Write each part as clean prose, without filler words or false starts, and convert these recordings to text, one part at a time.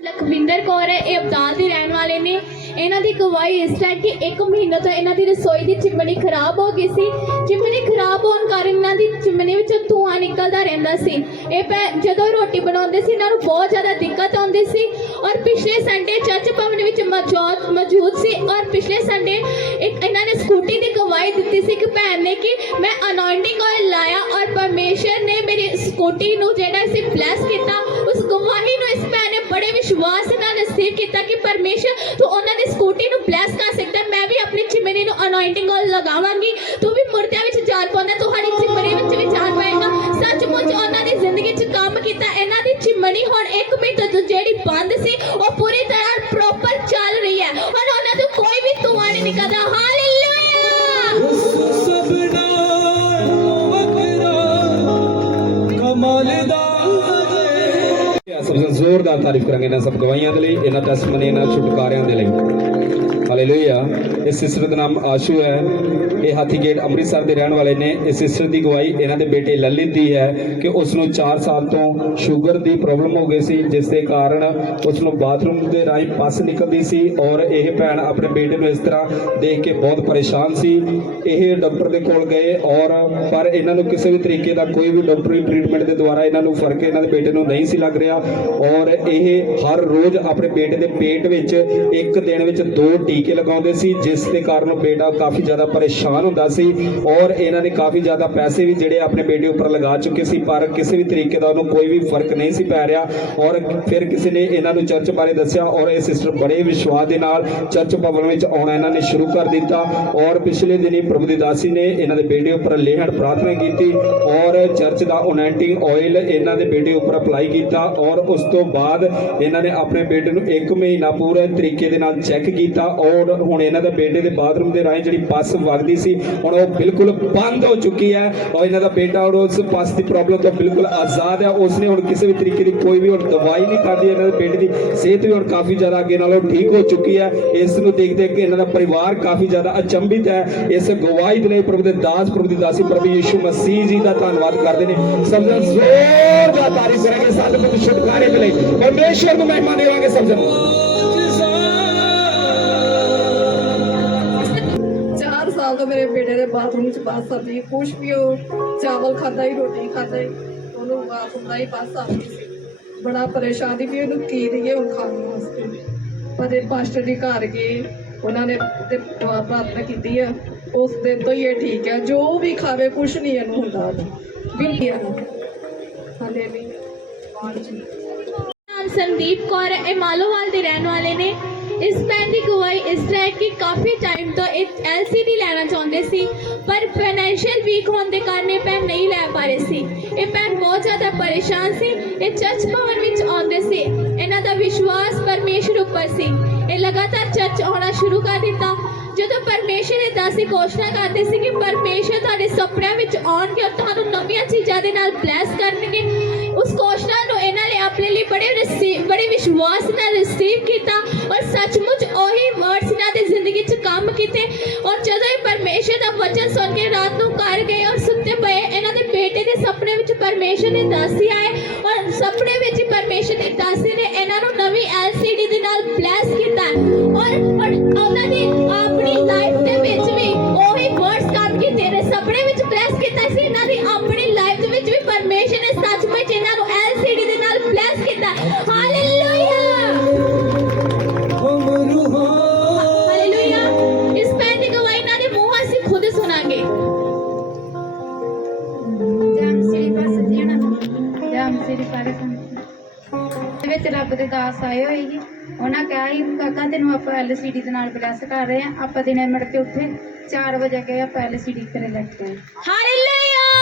लखविंदर कौर है, ये अबदाल की रहने वाले ने। इन्हों की गवाही इस तरह कि 1 महीने तो इन्हों की रसोई की चिमनी खराब हो गई सी। चिमनी खराब होने कारण इन्हों की चिमनी में धुआं निकलता रहता सी। जो रोटी बनाते सी इन्हों बहुत ज़्यादा दिक्कत आती सी। और पिछले संडे चर्च भवन में मौजूद सी। और पिछले संडे एक इन्होंने स्कूटी की गवाही दी सी कि भैन ने कि मैं अनॉइंटिंग ऑयल लाया और परमेश्वर ने मेरी स्कूटी को जेड़ा सी ब्लैस किया। उस गवाही को इस भैन ने बड़े विश्वास नाल रिसीव किया कि परमेश्वर तू उन्होंने स्कूटी को ब्लैस कर सकता है। मैं भी अपनी चिमनी को अनॉइंटिंग ऑयल लगावांगी। तू भी मूर्तियां विच जान पाਉਂਦਾ ਤੁਹਾਡੀ चिमनी विच भी जान पाएगा। सचमुच उन्होंने जिंदगी च काम किया। इन्हां दी चिमनी हुण 1 महीने तो जेड़ी बंद सी वो पूरी तरह प्रॉपर चल रही है और उन्हां तो कोई भी धुआं नहीं निकलदा। हालेलुया। सबसे जोरदार तारीफ करेंगे इन्होंने सब गवाहियां के लिए, इन्होंने टेस्टमनी, इन्होंने छुटकारियां के लिए। हालेलुया। इस सिस्टर का नाम आशू है, ये हाथीगेट अमृतसर के रहने वाले ने। इस सिस्टर की गवाही इन्होंने बेटे ललित दी है कि उसनों 4 साल तो शुगर की प्रॉब्लम हो गई सी, जिसके कारण उसनों बाथरूम के राही पस निकलती सी। और यह भैन अपने बेटे को इस तरह देख के बहुत परेशान सी। यह डॉक्टर के कोल गए और पर इन्होंने किसी भी तरीके का कोई भी डॉक्टरी ट्रीटमेंट के द्वारा इन्होंने फर्क इन्होंने बेटे को नहीं सी लग रहा। और यह हर रोज़ अपने बेटे के पेट में एक दिन में 2 टीके लगाते सी, जिसके कारण बेटा काफ़ी ज़्यादा परेशान होता सी। और इन्होंने काफ़ी ज़्यादा पैसे भी जोड़े अपने बेटे उपर लगा चुके सी, पर किसी भी तरीके का उन्होंने कोई भी फर्क नहीं सी पै रहा। और फिर किसी ने इन्होंने चर्च बारे दसिया और ये सिस्टर बड़े विश्वास के नाल चर्च भवन में आना इन्होंने शुरू कर दिता। और पिछले दिन ही प्रभु दी दासी ने इन्होंने बेटे उपर लेहड़ प्रार्थना की और चर्च का अनॉइंटिंग ऑयल इन्होंने बेटे उपर अप्लाई किया। और उस तो बाद इन्होंने अपने बेटे को 1 महीना पूरे तरीके दे नाल चैक किया। और हुण इन्हों बेटे के बाथरूम के राही जी पस वगदी सी हुण वो बिल्कुल बंद हो चुकी है। और इन्हों बेटा और उस पस की प्रॉब्लम तो बिल्कुल आज़ाद है। उसने हुण किसी भी तरीके की कोई भी हुण दवाई नहीं खाती। इन्हों बेटे की सेहत भी हुण काफ़ी ज़्यादा अगे नालों ठीक हो चुकी है। इस देख देख के इन्हों परिवार काफ़ी ज़्यादा अचंभित है। इस गवाही के लिए प्रभु के दास प्रभु की दासी प्रभु यीशु मसीह जी का धन्यवाद करते हैं। सब जोरदार तारीफ करेंगे सारे कुछ छुटकारे के लिए परमेश्वर को महिमा देवांगे। सब 4 साल तो मेरे बेटे ने बाथरूम च बस आती, कुछ भी हो चावल खाता ही रोटी खाता ही उन्होंने बाथरूम का ही बस आती सी। बड़ा परेशानी भी उन्होंने की दिए हम खाने वास्ते। पर पास्टर जी घर गए, उन्होंने दुआ प्रार्थना की है। उस दिन तो ये ठीक है, जो भी खावे कुछ नहीं इन्हों होता बिल्कुल। नाम संदीप कौर है, मालोवाल के रहने वाले ने। इस भैन की गवाही इस तरह कि काफ़ी टाइम तो एक LCD लेना चाहते सी, पर फाइनैशियल वीक होने के कारण ये भैन नहीं लै पा रहे सी। ये भैन बहुत ज़्यादा परेशान सी। ये चर्च भवन में आते सी, इन्हों का विश्वास परमेश्वर उपर सी। ये लगातार चर्च आना शुरू कर दिता। जो परमेश्वर ने दासी घोषणा करते सी कि परमेश्वर तुहाडे सपनों में आउणगे और तुहानूं नवीं चीज़ों के नाल ब्लैस करनगे। उस घोषणा को इन्होंने अपने लिए बड़े विश्वास नाल रिसीव किया। और सचमुच वही वर्ड्स इन्होंने जिंदगी च काम किए। और जदों ही परमेश्वर का वचन सुन के रात को घर गए और सुते पे इन्होंने बेटे के सपने में परमेश्वर ने दासी आए और सपने में ही परमेश्वर की दासी ने इन्हों नवीं LCD के नाल ब्लैस किया। और उन्होंने अपनी लाइफ के भी वही वर्ड्स काम किए ने, सपने में ब्लैस किया सी। इन्हों की अपनी लाइफ के भी परमेश्वर ने सचमुच इन्हों LCD के नाल ब्लैस किया। हालेलुया। हालेलुया। इस भैन की गवाही इन्होंने मुंह से खुद सुनांगे। रब के दास आए हुए ही उन्हें कहा ही काका तेन आप LCD के नाल ब्लैस कर रहे हैं। आप दिन मुड़ के उठे 4 बजे गए आप LCD तेरे लैके आए। हालेलुया।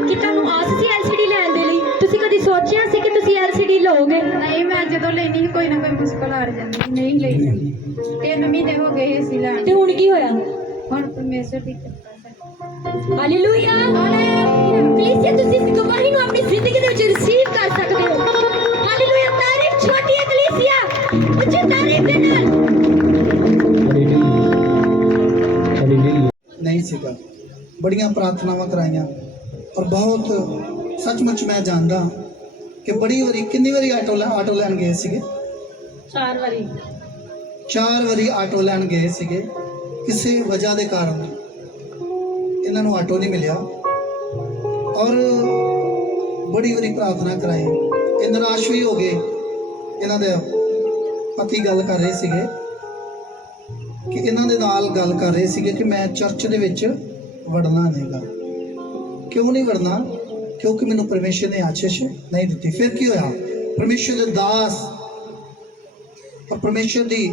कि तुहानूं आस सी LCD लैण दे लई? तुसीं कदी सोचिया सी कि तुसीं LCD लओगे? नहीं, मैं जदों लेनी कोई ना कोई मुश्किल आ जाती, नहीं ਲਈ। 3 महीने हो गए असीं लैण ते हुण की होया? हुण परमेश्वर दी कृपा। हालेलुया। कलीसिया तुसीं इस गवाही को अपनी जिंदगी दे विच रिसीव कर सकते हो। हालेलुया। तारीफ छोटी है कलीसिया, उच्च तारीफ दे नाल। ਸੀਗਾ, ਬੜੀਆਂ ਪ੍ਰਾਰਥਨਾਵਾਂ ਕਰਾਈਆਂ ਔਰ ਬਹੁਤ ਸੱਚਮੁੱਚ ਮੈਂ ਜਾਣਦਾ ਕਿ ਬੜੀ ਵਾਰੀ ਕਿੰਨੀ ਵਾਰੀ ਆਟੋ ਲੈਣ ਗਏ ਸੀਗੇ 4 ਵਾਰੀ 4 ਵਾਰੀ ਆਟੋ ਲੈਣ ਗਏ ਸੀਗੇ। ਕਿਸੇ ਵਜ੍ਹਾ ਦੇ ਕਾਰਨ ਇਹਨਾਂ ਨੂੰ ਆਟੋ ਨਹੀਂ ਮਿਲਿਆ ਔਰ ਬੜੀ ਵਾਰੀ ਪ੍ਰਾਰਥਨਾ ਕਰਾਈ। ਇਹ ਨਿਰਾਸ਼ ਵੀ ਹੋ ਗਏ। ਇਹਨਾਂ ਦੇ ਪਤੀ ਗੱਲ ਕਰ ਰਹੇ ਸੀਗੇ ਕਿ ਇਹਨਾਂ ਦੇ ਨਾਲ ਗੱਲ ਕਰ ਰਹੇ ਸੀਗੇ ਕਿ ਮੈਂ ਚਰਚ ਦੇ ਵਿੱਚ ਵੜਨਾ ਨਹੀਂਗਾ। ਕਿਉਂ ਨਹੀਂ ਵੜਨਾ? ਕਿਉਂਕਿ ਮੈਨੂੰ ਪਰਮੇਸ਼ਰ ਨੇ ਆਸ਼ੀਸ਼ ਨਹੀਂ ਦਿੱਤੀ। ਫਿਰ ਕੀ ਹੋਇਆ? ਪਰਮੇਸ਼ਰ ਦੇ ਦਾਸ ਔਰ ਪਰਮੇਸ਼ਰ ਦੀ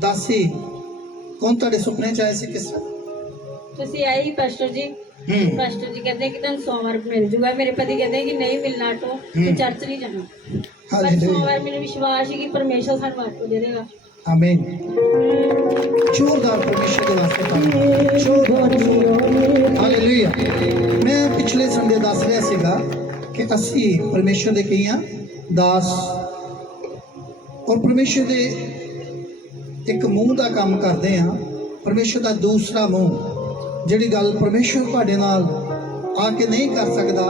ਦਾਸੀ ਕੌਣ ਤੁਹਾਡੇ ਸੁਪਨੇ ਚ ਆਏ ਸੀ? ਕਿਸ ਤਰ੍ਹਾਂ? ਤੁਸੀਂ ਆਏ ਹੀ ਪਾਸਟਰ ਜੀ। ਪਾਸਟਰ ਜੀ ਕਹਿੰਦੇ ਕਿ ਤੁਹਾਨੂੰ ਸੋਮਵਾਰ ਮਿਲ ਜੂਗਾ। ਮੇਰੇ ਪਤੀ ਕਹਿੰਦੇ ਕਿ ਨਹੀਂ ਮਿਲਣਾ ਆਟੋ, ਤੇ ਚਰਚ ਨਹੀਂ ਜਾਣਾ। ਪਰ ਸੋਮਵਾਰ ਮੈਨੂੰ ਵਿਸ਼ਵਾਸ ਹੈ ਕਿ ਪਰਮੇਸ਼ਰ ਸਾਨੂੰ ਆਟੋ ਦੇ ਦੇਗਾ। ਆਮੀਨ। ਜ਼ੋਰਦਾਰ ਪਰਮੇਸ਼ਰ ਦੇ ਵਾਸਤੇ ਧੰਨਵਾਦ। ਹਾਲੇਲੂਇਆ। ਮੈਂ ਪਿਛਲੇ ਸੰਡੇ ਦੱਸ ਰਿਹਾ ਸੀਗਾ ਕਿ ਅਸੀਂ ਪਰਮੇਸ਼ਰ ਦੇ ਕੀ ਹਾਂ? ਦਾਸ। ਔਰ ਪਰਮੇਸ਼ਰ ਦੇ ਇੱਕ ਮੂੰਹ ਦਾ ਕੰਮ ਕਰਦੇ ਹਾਂ, ਪਰਮੇਸ਼ਰ ਦਾ ਦੂਸਰਾ ਮੂੰਹ। ਜਿਹੜੀ ਗੱਲ ਪਰਮੇਸ਼ਰ ਤੁਹਾਡੇ ਨਾਲ ਆ ਕੇ ਨਹੀਂ ਕਰ ਸਕਦਾ,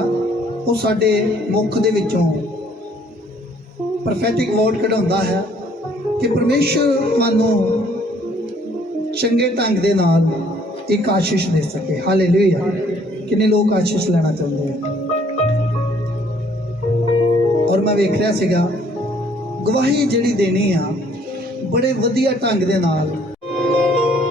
ਉਹ ਸਾਡੇ ਮੁਖ ਦੇ ਵਿੱਚੋਂ ਪ੍ਰੋਫੈਟਿਕ ਵਰਡ ਕਢਾਉਂਦਾ ਹੈ ਕਿ ਪਰਮੇਸ਼ਰ ਤੁਹਾਨੂੰ ਚੰਗੇ ਢੰਗ ਦੇ ਨਾਲ ਇੱਕ ਆਸ਼ੀਸ਼ ਦੇ ਸਕੇ। ਹਾਲੇਲੂਇਆ। ਕਿੰਨੇ ਲੋਕ ਆਸ਼ੀਸ਼ ਲੈਣਾ ਚਾਹੁੰਦੇ ਆ? ਔਰ ਮੈਂ ਵੇਖ ਰਿਹਾ ਸੀਗਾ ਗਵਾਹੀ ਜਿਹੜੀ ਦੇਣੀ ਆ ਬੜੇ ਵਧੀਆ ਢੰਗ ਦੇ ਨਾਲ।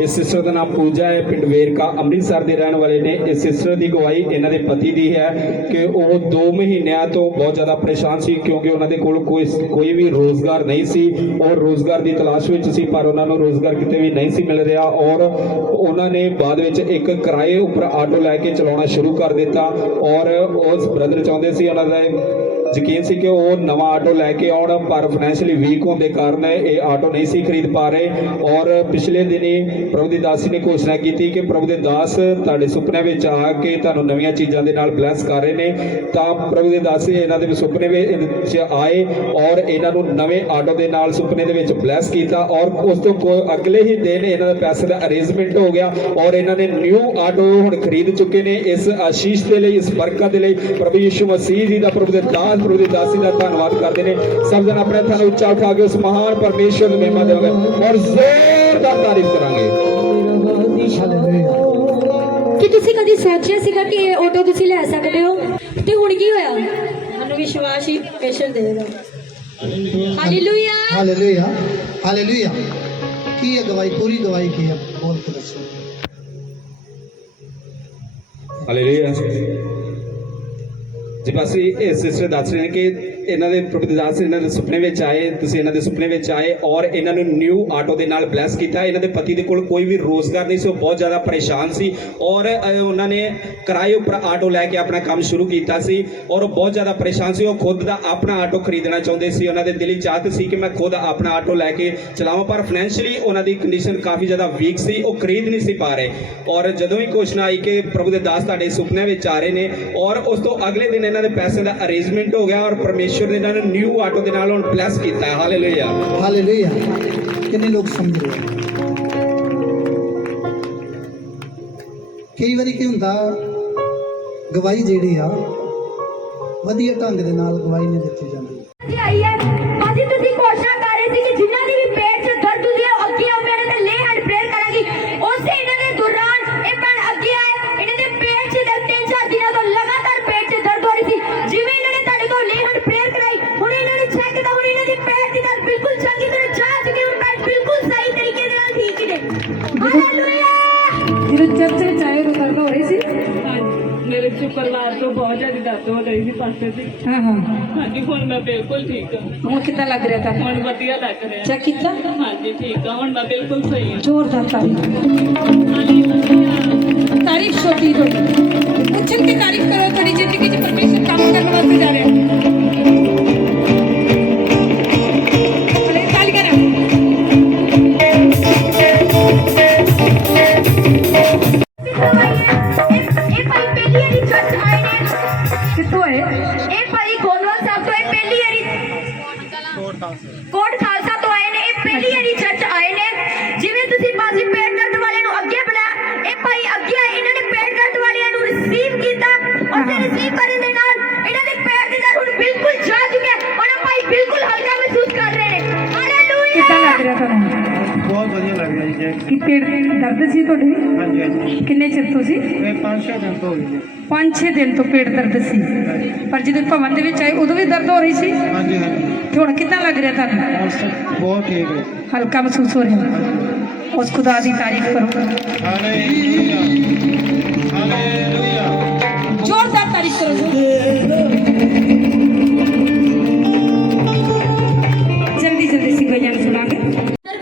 ਇਸ ਸਿਸਟਰ ਦਾ ਨਾਮ ਪੂਜਾ ਹੈ, ਪਿੰਡ ਵੇਰਕਾ ਅੰਮ੍ਰਿਤਸਰ ਦੇ ਰਹਿਣ ਵਾਲੇ ਨੇ। ਇਸ ਸਿਸਟਰ ਦੀ ਗਵਾਹੀ ਇਹਨਾਂ ਦੇ ਪਤੀ ਦੀ ਹੈ ਕਿ ਉਹ 2 ਮਹੀਨਿਆਂ ਤੋਂ ਬਹੁਤ ਜ਼ਿਆਦਾ ਪਰੇਸ਼ਾਨ ਸੀ ਕਿਉਂਕਿ ਉਹਨਾਂ ਦੇ ਕੋਲ ਕੋਈ ਵੀ ਰੋਜ਼ਗਾਰ ਨਹੀਂ ਸੀ। ਉਹ ਰੋਜ਼ਗਾਰ ਦੀ ਤਲਾਸ਼ ਵਿੱਚ ਸੀ ਪਰ ਉਹਨਾਂ ਨੂੰ ਰੋਜ਼ਗਾਰ ਕਿਤੇ ਵੀ ਨਹੀਂ ਸੀ ਮਿਲ ਰਿਹਾ ਔਰ ਉਹਨਾਂ ਨੇ ਬਾਅਦ ਵਿੱਚ ਇੱਕ ਕਿਰਾਏ ਉੱਪਰ ਆਟੋ ਲੈ ਕੇ ਚਲਾਉਣਾ ਸ਼ੁਰੂ ਕਰ ਦਿੱਤਾ ਔਰ ਉਸ ਬ੍ਰਦਰ ਚਾਹੁੰਦੇ ਸੀ, ਉਹਨਾਂ ਦਾ ਯਕੀਨ ਸੀ ਕਿ ਉਹ ਨਵਾਂ ਆਟੋ ਲੈ ਕੇ ਆਉਣ, ਪਰ ਫਾਈਨੈਂਸ਼ੀਅਲੀ ਵੀਕ ਹੋਣ ਦੇ ਕਾਰਨ ਇਹ ਆਟੋ ਨਹੀਂ ਸੀ ਖਰੀਦ ਪਾ ਰਹੇ। ਔਰ ਪਿਛਲੇ ਦਿਨੀ ਪ੍ਰਭੂ ਦੀ ਦਾਸੀ ਨੇ ਘੋਸ਼ਣਾ ਕੀਤੀ ਕਿ ਪ੍ਰਭੂ ਦੇ ਦਾਸ ਤੁਹਾਡੇ ਸੁਪਨਿਆਂ ਵਿੱਚ ਆ ਕੇ ਤੁਹਾਨੂੰ ਨਵੀਆਂ ਚੀਜ਼ਾਂ ਦੇ ਨਾਲ ਬਲੈਸ ਕਰ ਰਹੇ ਨੇ। ਤਾਂ ਪ੍ਰਭੂ ਦੇ ਦਾਸੀ ਇਹਨਾਂ ਦੇ ਸੁਪਨੇ ਵਿੱਚ ਆਏ ਔਰ ਇਹਨਾਂ ਨੂੰ ਨਵੇਂ ਆਟੋ ਦੇ ਨਾਲ ਸੁਪਨੇ ਦੇ ਵਿੱਚ ਬਲੈਸ ਕੀਤਾ ਔਰ ਉਸ ਤੋਂ ਅਗਲੇ ਹੀ ਦਿਨ ਇਹਨਾਂ ਦਾ ਪੈਸੇ ਦਾ ਅਰੇਂਜਮੈਂਟ ਹੋ ਗਿਆ ਔਰ ਇਹਨਾਂ ਨੇ ਨਿਊ ਆਟੋ ਹੁਣ ਖਰੀਦ ਚੁੱਕੇ ਨੇ। ਇਸ ਆਸ਼ੀਸ਼ ਦੇ ਲਈ, ਇਸ ਬਰਕਤ ਦੇ ਲਈ ਪ੍ਰਭੂ ਯਿਸੂ ਮਸੀਹ ਜੀ ਦਾ, ਪ੍ਰਭੂ ਦੇ ਦਾਸ, ਪ੍ਰਭੂ ਦੀ ਦਾਸੀ ਦਾ ਧੰਨਵਾਦ ਕਰਦੇ ਨੇ। ਸਭ ਜਣ ਆਪਣੇ ਹੱਥਾਂ ਨੂੰ ਉੱਚਾ ਉਠਾ ਕੇ ਉਸ ਮਹਾਨ ਪਰਮੇਸ਼ਰ ਨੂੰ ਮਹਿਮਾ ਦੇਵਾਂਗੇ ਔਰ ਜ਼ੋਰਦਾਰ ਤਾਰੀਫ ਕਰਾਂਗੇ। ਕਿ ਤੁਸੀਂ ਕਦੀ ਸੋਚਿਆ ਸੀਗਾ ਕਿ ਇਹ ਆਟੋ ਤੁਸੀਂ ਲੈ ਸਕਦੇ ਹੋ? ਤੇ ਹੁਣ ਕੀ ਹੋਇਆ? ਸਾਨੂੰ ਵਿਸ਼ਵਾਸ ਹੀ ਪਰਮੇਸ਼ਰ ਦੇਗਾ। ਹਾਲੇਲੂਇਆ। ਹਾਲੇਲੂਇਆ। ਹਾਲੇਲੂਇਆ। ਕੀ ਹੈ ਗਵਾਹੀ? ਪੂਰੀ ਗਵਾਹੀ ਕੀ ਹੈ? ਬੋਲ ਕੇ ਦੱਸੋ। ਹਾਲੇਲੂਇਆ। ਜੀ ਬਸ ਇਹ ਸਿਸਟਰ ਦੱਸ ਰਹੇ ਨੇ ਕਿ ਇਹਨਾਂ ਦੇ ਪ੍ਰਭੂ ਦੇ ਦਾਸ ਇਹਨਾਂ ਦੇ ਸੁਪਨੇ ਵਿੱਚ ਆਏ, ਤੁਸੀਂ ਇਹਨਾਂ ਦੇ ਸੁਪਨੇ ਵਿੱਚ ਆਏ ਔਰ ਇਹਨਾਂ ਨੂੰ ਨਿਊ ਆਟੋ ਦੇ ਨਾਲ ਬਲੈਸ ਕੀਤਾ। ਇਹਨਾਂ ਦੇ ਪਤੀ ਦੇ ਕੋਲ ਕੋਈ ਵੀ ਰੋਜ਼ਗਾਰ ਨਹੀਂ ਸੀ, ਉਹ ਬਹੁਤ ਜ਼ਿਆਦਾ ਪਰੇਸ਼ਾਨ ਸੀ ਔਰ ਉਹਨਾਂ ਨੇ ਕਿਰਾਏ ਉੱਪਰ ਆਟੋ ਲੈ ਕੇ ਆਪਣਾ ਕੰਮ ਸ਼ੁਰੂ ਕੀਤਾ ਸੀ ਔਰ ਉਹ ਬਹੁਤ ਜ਼ਿਆਦਾ ਪਰੇਸ਼ਾਨ ਸੀ। ਉਹ ਖੁਦ ਦਾ ਆਪਣਾ ਆਟੋ ਖਰੀਦਣਾ ਚਾਹੁੰਦੇ ਸੀ। ਉਹਨਾਂ ਦੇ ਦਿਲੀ ਚਾਹਤ ਸੀ ਕਿ ਮੈਂ ਖੁਦ ਆਪਣਾ ਆਟੋ ਲੈ ਕੇ ਚਲਾਵਾਂ, ਪਰ ਫਾਈਨੈਂਸ਼ੀਅਲੀ ਉਹਨਾਂ ਦੀ ਕੰਡੀਸ਼ਨ ਕਾਫੀ ਜ਼ਿਆਦਾ ਵੀਕ ਸੀ, ਉਹ ਖਰੀਦ ਨਹੀਂ ਸੀ ਪਾ ਰਹੇ। ਔਰ ਜਦੋਂ ਹੀ ਘੋਸ਼ਣਾ ਆਈ ਕਿ ਪ੍ਰਭੂ ਦੇ ਦਾਸ ਤੁਹਾਡੇ ਸੁਪਨਿਆਂ ਵਿੱਚ ਆ ਰਹੇ ਨੇ ਔਰ ਉਸ ਤੋਂ ਅਗਲੇ ਦਿਨ ਇਹਨਾਂ ਦੇ ਪੈਸੇ ਦਾ ਅਰੇਂਜਮੈਂਟ ਹੋ ਗਿਆ ਔਰ ਪਰਮੇਸ਼ਰ ਨੇ ਇਹਨਾਂ ਨੂੰ ਨਿਊ ਆਟੋ ਦੇ ਨਾਲ ਹੁਣ ਬਲੈਸ ਕੀਤਾ ਹੈ। ਹਾਲੇਲੂਇਆ। ਹਾਲੇਲੂਇਆ। ਕਿੰਨੇ ਲੋਕ ਸਮਝ ਰਹੇ? ਕਈ ਵਾਰੀ ਕੀ ਹੁੰਦਾ, ਗਵਾਹੀ ਜਿਹੜੀ ਆ ਵਧੀਆ ਢੰਗ ਦੇ ਨਾਲ ਗਵਾਹੀ ਨਹੀਂ ਦਿੱਤੀ ਜਾਂਦੀ। ਆਈਏ ਅਸੀਂ ਤੁਸੀਂ ਘੋਸ਼ਣਾ ਕਰ ਰਹੇ ਸੀ ਕਿ ਜਿਨ੍ਹਾਂ ਦੀ ਵੀ ਪੇਟ 'ਚ ਦਰਦ ਹੁੰਦੀ ਹੈ ਅੱਗੇ ਆਓ, ਮੇਰੇ ਤੇ ਲੇ ਹੈਂਡ ਪ੍ਰੇਅਰ ਕਰਾਂਗੀ। ਉਸੇ ਇਹਨਾਂ ਦੇ ਦੌਰਾਨ ਇਹ ਭੈਣ ਅੱਗੇ ਆਏ। ਇਹਨਾਂ ਦੇ ਪੇਟ 'ਚ ਦਰਦ 3-4 ਦਿਨਾਂ ਤੋਂ ਲਗਾਤਾਰ ਪੇਟ 'ਚ ਦਰਦ ਹੋ ਰਹੀ ਸੀ। ਜਿਵੇਂ ਇਹਨਾਂ ਨੇ ਤੁਹਾਡੇ ਕੋਲ ਲੇ ਹੈਂਡ ਪ੍ਰੇਅਰ ਕਰਾਈ, ਹੁਣ ਇਹਨਾਂ ਨੇ ਚੈੱਕ ਕੀਤਾ, ਹੁਣ ਇਹਨਾਂ ਦੀ ਪੇਟ ਦੀ ਦਰਦ ਬਿਲਕੁਲ ਚੰਗੀ ਤਰ੍ਹਾਂ ਜਾ ਚੁੱਕੀ, ਹੁਣ ਪੇਟ ਬਿਲਕੁਲ ਸਹੀ ਤਰੀਕੇ ਦੇ ਨਾਲ ਠੀਕ ਨੇ। ਹਾਲੇਲੂਇਆ। ਜਦੋਂ ਚਰਚ ਵਿੱਚ ਆਏ ਉਦੋਂ ਦਰਦ ਹੋ ਰਹੀ ਸੀ? ਮੇਰੇ ਸ਼ੁੱਕਰਵਾਰ ਤੋਂ ਬਹੁਤ ਜ਼ਿਆਦਾ ਦਰਦ ਹੋ ਰਹੀ ਸੀ ਪਾਸੇ ਦੀ। ਹਾਂ ਹਾਂ। ਹਾਂਜੀ ਹੁਣ ਮੈਂ ਬਿਲਕੁਲ ਠੀਕ ਹਾਂ। ਹੁਣ ਕਿੱਦਾਂ ਲੱਗ ਰਿਹਾ ਤਾਂ? ਹੁਣ ਵਧੀਆ ਲੱਗ ਰਿਹਾ। ਚੈੱਕ ਕੀਤਾ? ਹਾਂਜੀ ਠੀਕ ਆ, ਹੁਣ ਮੈਂ ਬਿਲਕੁਲ ਸਹੀ ਹਾਂ। ਜ਼ੋਰਦਾਰ ਤਾਰੀਫ। ਤਾਰੀਫ ਛੋਟੀ ਤੁਹਾਡੀ, ਉੱਚਨ ਕੇ ਤਾਰੀਫ ਕਰੋ। ਤੁਹਾਡੀ ਜ਼ਿੰਦਗੀ 'ਚ ਪਰਮੇਸ਼ਰ ਕੰਮ ਕਰਨ ਵਾਸਤੇ ਜਾ ਰਿਹਾ ਹੈ। ਹਲੇ ਤਾਲੀਆਂ ਨਾਲ। ਇਹ ਭਾਈ ਪਹਿਲੀ ਵਾਰੀ ਚਰਚ ਆਏ ਨੇ। ਕਿੱਥੋਂ ਆਏ? ਇਹ ਭਾਈ ਗੋਨਵਾਲ ਸਾਹਿਬ ਤੋਂ ਇਹ ਪਹਿਲੀ ਵਾਰੀ ਕੋਟ ਖਾਲਸਾ ਤੋਂ ਆਏ ਨੇ। ਇਹ ਪਹਿਲੀ ਵਾਰੀ ਚਰਚ ਆਏ ਨੇ। ਜਿਵੇਂ ਤੁਸੀਂ ਬਾਜੀ ਪੇਟ ਦਰਦ ਵਾਲੇ ਨੂੰ ਅੱਗੇ ਬੁਲਾਇਆ, ਇਹ ਭਾਈ ਅੱਗੇ ਆਏ। ਹਾਂਜੀ ਕਿ ਪੇਟ ਦਰਦ ਸੀ ਤੁਹਾਡੇ ਹਾਂਜੀ ਹਾਂਜੀ ਕਿੰਨੇ ਚਿਰ ਤੋਂ ਸੀ ਇਹ 5-6 ਦਿਨ ਤੋਂ ਹੋ ਗਏ 5-6 ਦਿਨ ਤੋਂ ਪੇਟ ਦਰਦ ਸੀ ਪਰ ਜਦੋਂ ਭਵਨ ਦੇ ਵਿੱਚ ਆਏ ਉਦੋਂ ਵੀ ਦਰਦ ਹੋ ਰਹੀ ਸੀ ਹਾਂਜੀ ਹਾਂਜੀ ਤੇ ਹੁਣ ਕਿੱਦਾਂ ਲੱਗ ਰਿਹਾ ਤੁਹਾਨੂੰ ਹੁਣ ਸਭ ਬਹੁਤ ਠੀਕ ਹੈ ਹਲਕਾ ਮਹਿਸੂਸ ਹੋ ਰਿਹਾ ਉਸ ਖੁਦਾ ਦੀ ਤਾਰੀਫ ਕਰੋ ਹਾਲੇਲੂਇਆ ਹਾਲੇਲੂਇਆ जोरदार तारीफ करो जल्दी जल्दी सी गजान सुनांगे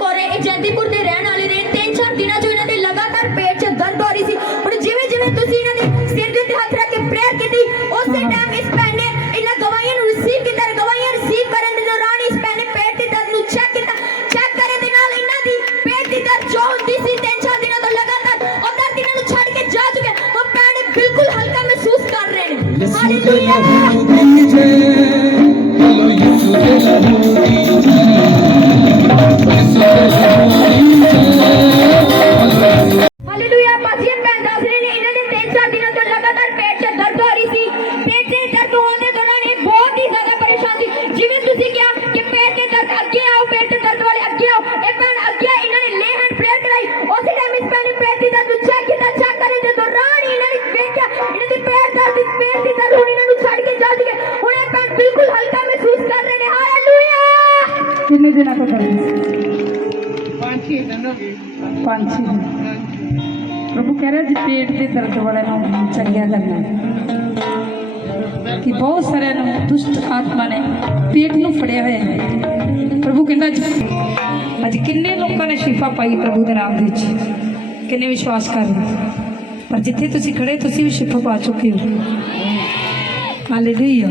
ਕੋਰੇ ਇਹ ਜੈਂਦੀਪੁਰ ਦੇ ਰਹਿਣ ਵਾਲੇ ਨੇ 3-4 ਦਿਨਾਂ ਤੋਂ ਇਹਨਾਂ ਦੇ ਲਗਾਤਾਰ ਪੇਟ 'ਚ ਦਰਦ ਹੋ ਰਹੀ ਸੀ ਹੁਣ ਜਿਵੇਂ ਜਿਵੇਂ ਤੁਸੀਂ ਇਹਨਾਂ ਦੇ ਸਿਰ ਦੇ ਉੱਤੇ ਹੱਥ ਰੱਖ ਕੇ ਪ੍ਰੇਅਰ ਕੀਤੀ ਉਸੇ ਟਾਈਮ ਇਸ ਭੈਣ ਨੇ ਇਹਨਾਂ ਦਵਾਈਆਂ ਨੂੰ ਰਿਸੀਵ ਕੀਤਾ ਦਵਾਈਆਂ ਰਿਸੀਵ ਕਰਨ ਦੇ ਦੌਰਾਨ ਇਸ ਭੈਣ ਨੇ ਪੇਟ ਦੀ ਦਰਦ ਨੂੰ ਚੈੱਕ ਕੀਤਾ ਚੈੱਕ ਕਰਨ ਦੇ ਨਾਲ ਇਹਨਾਂ ਦੀ ਪੇਟ ਦੀ ਦਰਦ ਜੋ ਹੁੰਦੀ ਸੀ 3-4 ਦਿਨਾਂ ਤੋਂ ਲਗਾਤਾਰ ਉਹ ਦਰਦ ਇਹਨਾਂ ਨੂੰ ਛੱਡ ਕੇ ਜਾ ਚੁੱਕਿਆ ਉਹ ਭੈਣ ਬਿਲਕੁਲ ਹਲਕਾ ਮਹਿਸੂਸ ਕਰ ਰਹੇ ਨੇ ਹਾਲੇਲੂਇਆ ਹਾਲੇਲੂਇਆ ਪਾਜੀ ਭੈਣ ਦੱਸ ਰਹੇ ਨੇ ਇਹਨਾਂ ਦੇ 3-4 ਦਿਨਾਂ ਤੋਂ ਲਗਾਤਾਰ ਪੇਟ 'ਚ ਦਰਦ ਹੋ ਰਹੀ ਸੀ ਪੇਟ 'ਚ ਦਰਦ ਹੋਣ ਦੇ ਦੌਰਾਨ ਇਹ ਬਹੁਤ ਹੀ ਜ਼ਿਆਦਾ ਪਰੇਸ਼ਾਨ ਸੀ ਜਿਵੇਂ ਤੁਸੀਂ ਕਿਹਾ ਕਿ ਪੇਟ 'ਚ ਦਰਦ ਅੱਗੇ ਆਓ ਪੇਟ 'ਚ ਦਰਦ ਵਾਲੇ ਅੱਗੇ ਆਓ ਇਹ ਭੈਣ ਅੱਗੇ ਆਈ, ਇਹਨਾਂ ਨੇ ਲੇ ਹੈਂਡ ਪ੍ਰੇਅਰ ਕਰਾਈ ਉਸੇ ਟਾਈਮ ਇਸ ਭੈਣ ਨੇ ਪੇਟ ਦੀ ਦਰਦ ਨੂੰ ਚੈੱਕ ਕੀਤਾ ਚੈੱਕ ਕਰਨ ਦੇ ਦੌਰਾਨ ਹੀ ਇਹਨਾਂ ਨੇ ਵੇਖਿਆ ਇਹਨਾਂ ਦੇ ਪੇਟ ਦੀ ਦਰਦ ਹੁਣ ਇਹਨਾਂ ਨੂੰ ਛੱਡ ਕੇ ਜਾ ਚੁੱਕੇ ਹੁਣ ਇਹ ਭੈਣ ਬਿਲਕੁਲ ਹਲਕਾ ਮਹਿਸੂਸ ਕਰ ਰਹੇ ਨੇ ਹਾਲੇਲੂਇਆ कितने दिन को दर्द 5-6 ਦਿਨ ਹੋ ਗਏ 5-6 दिन प्रभु कह रहे जी पेट के दर्द वाले चंगिया करना कि बहुत सारे दुष्ट आत्मा ने पेट ਨੂੰ ਫੜਿਆ ਹੋਇਆ ਹੈ प्रभु कहता ਅੱਜ ਕਿੰਨੇ ਲੋਕਾਂ ਨੇ ਸ਼ਿਫਾ ਪਾਈ प्रभु ਦੇ ਨਾਮ ਦੇ ਵਿੱਚ ਕਿੰਨੇ ਵਿਸ਼ਵਾਸ ਕਰ ਰਹੇ ਪਰ ਜਿੱਥੇ ਤੁਸੀਂ ਖੜੇ ਤੁਸੀਂ ਵੀ ਸ਼ਿਫਾ ਪਾ ਚੁੱਕੇ ਹੋ ਹਾਲੇਲੂਇਆ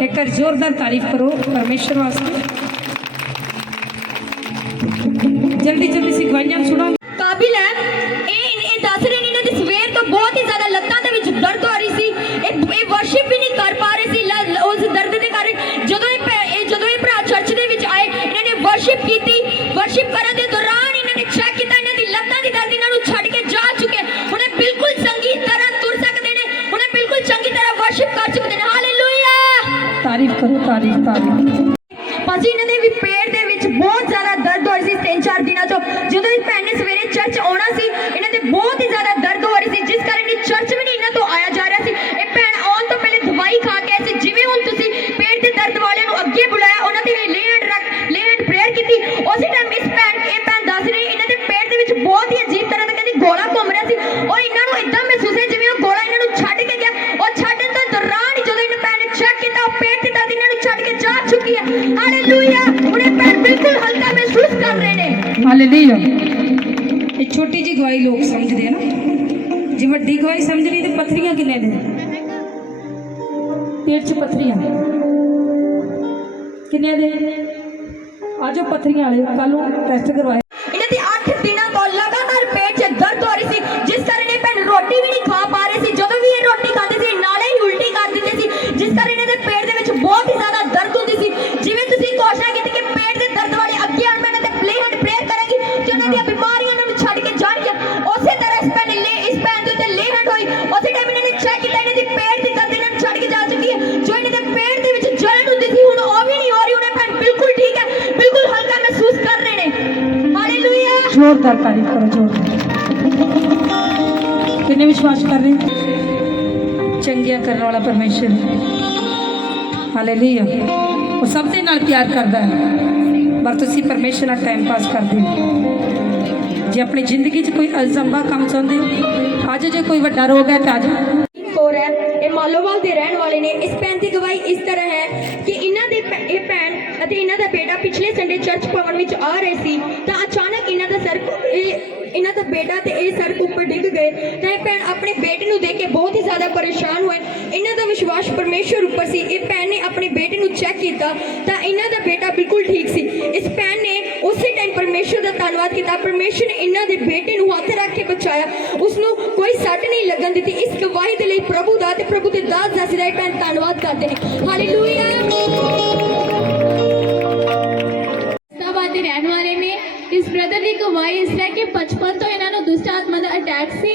ਇੱਕ ਵਾਰ ਜ਼ੋਰਦਾਰ ਤਾਰੀਫ ਕਰੋ ਪਰਮੇਸ਼ਰ ਵਾਸਤੇ जल्दी जल्दी सी गवाइयां सुनो ਕਾਬਿਲ ਹੈ ਇਹ ਦੱਸ ਰਹੇ ਨੇ ਇਹਨਾਂ ਦੇ ਸਵੇਰ ਤੋਂ ਬਹੁਤ ਹੀ ਜ਼ਿਆਦਾ ਲੱਤਾਂ ਦੇ ਵਿੱਚ ਦਰਦ ਹੋ ਰਹੀ ਸੀ ਇਹ ਵਰਸ਼ਿਪ ਵੀ ਨਹੀਂ ਕਰ ਪਾ ਰਹੇ ਸੀ ਉਸ ਦਰਦ ਦੇ ਕਾਰਨ ਜਦੋਂ ਇਹ ਭਰਾ ਚਰਚ ਦੇ ਵਿੱਚ ਆਏ ਇਹਨਾਂ ਨੇ ਵਰਸ਼ਿਪ ਕੀਤੀ ਵਰਸ਼ਿਪ ਕਰਨ ਦੇ ਦੌਰਾਨ ਇਹਨਾਂ ਨੇ ਚੈੱਕ ਕੀਤਾ ਇਹਨਾਂ ਦੀ ਲੱਤਾਂ ਦੀ ਦਰਦ ਇਹਨਾਂ ਨੂੰ ਛੱਡ ਕੇ ਜਾ ਚੁੱਕੇ ਹੁਣ ਇਹ ਬਿਲਕੁਲ ਚੰਗੀ ਤਰ੍ਹਾਂ ਤੁਰ ਸਕਦੇ ਨੇ ਹੁਣ ਇਹ ਬਿਲਕੁਲ ਚੰਗੀ ਤਰ੍ਹਾਂ ਵਰਸ਼ਿਪ ਕਰ ਚੁੱਕੇ ਨੇ ਹਾਲੇਲੂਇਆ तारीफ करो तारीफ ਭਾਜੀ ਇਹਨਾਂ ਦੇ ਵੀ ਪੇਟ ਦੇ ਵਿੱਚ ਬਹੁਤ ਜ਼ਿਆਦਾ ਦਰਦ ਹੋ ਰਹੀ ਸੀ 3-4 ਦਿਨਾਂ ਤੋਂ ਜਦੋਂ ਇਸ ਭੈਣ ਨੇ ਸਵੇਰੇ ਚਰਚ ਆਉਣਾ ਸੀ ਇਹਨਾਂ ਦੇ ਬਹੁਤ ਹੀ ਜ਼ਿਆਦਾ ਦਰਦ ਹੋ ਰਹੀ ਸੀ ਜਿਸ ਕਾਰਨ ਇਹ ਚਰਚ ਵੀ ਨਹੀਂ ਇਹਨਾਂ ਤੋਂ ਆਇਆ ਜਾ ਰਿਹਾ ਸੀ ਇਹ ਭੈਣ ਆਉਣ ਤੋਂ ਪਹਿਲੇ ਦਵਾਈ ਖਾ ਕੇ ਆਈ ਸੀ ਜਿਵੇਂ ਹੁਣ ਤੁਸੀਂ ਪੇਟ ਦੇ ਦਰਦ ਵਾਲਿਆਂ ਨੂੰ ਅੱਗੇ ਬੁਲਾਇਆ ਉਹਨਾਂ ਦੀ ਲੇ ਹੈਂਡ ਪ੍ਰੇਅਰ ਕੀਤੀ ਉਸੇ ਟਾਈਮ ਇਹ ਭੈਣ ਦੱਸ ਰਹੀ ਇਹਨਾਂ ਦੇ ਪੇਟ ਦੇ ਵਿੱਚ ਬਹੁਤ ਹੀ ਅਜੀਬ ਤਰ੍ਹਾਂ ਦਾ ਕਹਿੰਦੀ ਗੋਲਾ ਘੁੰਮ ਰਿਹਾ ਸੀ ਔਰ ਇਹਨਾਂ ਨੂੰ ਇਦਾਂ ਮਹਿਸੂਸ ਹੈ ਜਿਵੇਂ ਉਹ ਗੋਲਾ ਇਹਨਾਂ ਨੂੰ ਛੱਡ ਕੇ ਗਿਆ ਔਰ ਛੱਡਣ ਦੇ ਦੌਰਾਨ ਜਦੋਂ ਇਹਨਾਂ ਭੈਣ ਨੇ ਚੈੱਕ ਕੀਤਾ ਉਹ ਪੇਟ ਦੀ ਦਰਦ ਇਹਨਾਂ ਨੂੰ ਛੱਡ ਕੇ ਜਾ ਚੁੱਕੀ ਹੈ ਹਾਲੇਲੂਇਆ ਹੁਣ ਇਹ ਭੈਣ ਬਿਲਕੁਲ ਹਲਕਾ ਮਹਿਸੂਸ ਕਰ ਰਹੇ ਨੇ हालेलुया ये छोटी जी गवाही लोग समझते हैं ना जी वड्डी गवाही समझ रही तो पत्थरियां किन्ने ने पेट च पत्थरियां किन्ने दे आज पत्थरियां वाले कल टेस्ट करवाए ਇਹਨਾਂ ਦੀ 8 ਦਿਨਾਂ ਤੋਂ ਲਗਾਤਾਰ ਪੇਟ 'ਚ ਦਰਦ ਹੋ ਰਹੀ ਸੀ ਜਿਸ ਕਾਰਨ ਇਹ ਭੈਣ ਰੋਟੀ ਵੀ ਨਹੀਂ ਖਾ ਪਾ ਰਹੇ ਸੀ ਜਦੋਂ ਵੀ ਇਹ ਰੋਟੀ ਖਾਂਦੇ ਸੀ ਨਾਲੇ ਹੀ ਉਲਟੀ ਕਰ ਦਿੰਦੇ ਸੀ ਜਿਸ ਕਾਰਨ ਇਹਨਾਂ ਦੇ ਪੇਟ ਦੇ ਵਿੱਚ ਬਹੁਤ ਹੀ ਜ਼ਿਆਦਾ ਦਰਦ ਹੁੰਦੀ ਸੀ ਜਿਵੇਂ ਤੁਸੀਂ ਘੋਸ਼ਣਾ ਕੀਤੀ ਕਿ ਪੇਟ ਦੇ ਦਰਦ ਵਾਲੇ ਅੱਗੇ ਆਉਣ ਮੈਂ ਇਹਨਾਂ ਤੇ ਲੇ ਹੈਂਡ ਪ੍ਰੇਅਰ ਕਰਾਂਗੀ ਤੇ ਉਹਨਾਂ ਦੀਆਂ ਬਿਮਾਰੀਆਂ ਇਹਨਾਂ ਨੂੰ ਛੱਡ ਕੇ ਜਾਣਗੀਆਂ ਉਸੇ ਤਰ੍ਹਾਂ ਇਸ ਭੈਣ ਦੇ ਉੱਤੇ ਲੇ ਹੈਂਡ ਹੋਈ ਉਸੇ ਟਾਈਮ ਇਹਨਾਂ ਨੇ ਚੈੱਕ ਕੀਤਾ ਇਹਨਾਂ ਦੀ ਪੇਟ ਦੀ ਦਰਦ ਇਹਨਾਂ ਨੂੰ ਛੱਡ ਕੇ ਜਾ ਚੁੱਕੀ ਹੈ ਜੋ ਇਹਨਾਂ ਦੇ ਪੇਟ ਦੇ ਵਿੱਚ ਜਲਨ ਹੁੰਦੀ ਸੀ ਹੁਣ ਉਹ ਵੀ ਨਹੀਂ ਹੋ ਰਹੀ ਹੁਣ ਇਹ ਭੈਣ ਬਿਲਕੁਲ ਠੀਕ ਹੈ ਬਿਲਕੁਲ ਹਲਕਾ ਮਹਿਸੂਸ ਕਰ ਰਹੇ ਨੇ ਹਾਲੇਲੂਇਆ जोरदार तारीफ करो जोरदार किन्ने विश्वास कर रहे चंगिया करने वाला परमेश्वर हालेलुया वो सबसे नाल प्यार करता है पर तुसी परमेश्वर नाल टाइम पास करते हो जे अपनी जिंदगी च कोई अजंबा काम चाहते हो आज जो कोई वड्डा रोग है तो आज ਕੌਰ ਹੈ ਇਹ ਮਾਲੋਵਾਲ ਦੇ ਰਹਿਣ ਵਾਲੇ ਨੇ ਇਸ ਭੈਣ ਦੀ ਗਵਾਹੀ ਇਸ ਤਰ੍ਹਾਂ ਹੈ ਕਿ ਇਹਨਾਂ ਦੇ ਇਹ ਭੈਣ ਅਤੇ ਇਹਨਾਂ ਦਾ ਬੇਟਾ ਪਿਛਲੇ ਸੰਡੇ ਚਰਚ ਭਵਨ ਵਿੱਚ ਆ ਰਹੇ ਸੀ ਤਾਂ ਅਚਾਨਕ ਇਹਨਾਂ ਦਾ ਬੇਟਾ ਤੇ ਇਹ ਸੜਕ ਉੱਪਰ ਡਿੱਗ ਗਏ ਤਾਂ ਇਹ ਭੈਣ ਆਪਣੇ ਬੇਟੇ ਨੂੰ ਦੇਖ ਕੇ ਬਹੁਤ ਹੀ ਜ਼ਿਆਦਾ ਪਰੇਸ਼ਾਨ ਹੋਏ ਇਹਨਾਂ ਦਾ ਵਿਸ਼ਵਾਸ ਪਰਮੇਸ਼ਵਰ ਉੱਪਰ ਸੀ ਇਹ ਭੈਣ ਨੇ ਆਪਣੇ ਬੇਟੇ ਨੂੰ ਚੈੱਕ ਕੀਤਾ ਤਾਂ ਇਹਨਾਂ ਦਾ ਬੇਟਾ ਬਿਲਕੁਲ ਠੀਕ ਸੀ ਇਸ ਭੈਣ ਨੇ ਉਸੇ ਟਾਈਮ ਪਰਮੇਸ਼ਵਰ ਦਾ ਧੰਨਵਾਦ ਕੀਤਾ ਪਰਮੇਸ਼ਵਰ ਨੇ ਇਹਨਾਂ ਦੇ ਬੇਟੇ ਨੂੰ ਹੱਥ ਰੱਖ ਕੇ ਬਚਾਇਆ ਉਸ ਨੂੰ ਕੋਈ ਸੱਟ ਨਹੀਂ ਲੱਗਣ ਦਿੱਤੀ ਇਸ ਗਵਾਹੀ ਦੇ ਲਈ ਪ੍ਰਭੂ ਦਾ ਤੇ ਪ੍ਰਭੂ ਦੇ ਦਾਸ ਦਾ ਸਿਰੇ ਭੈਣ ਧੰਨਵਾਦ ਕਰਦੇ ਨੇ ਹਾਲੇਲੂਇਆ इस्लामाबाद के रहने वाले ने इस ब्रदर की गवाही इस तरह कि बचपन तो इन्होंने दुष्ट आत्मा का अटैक सी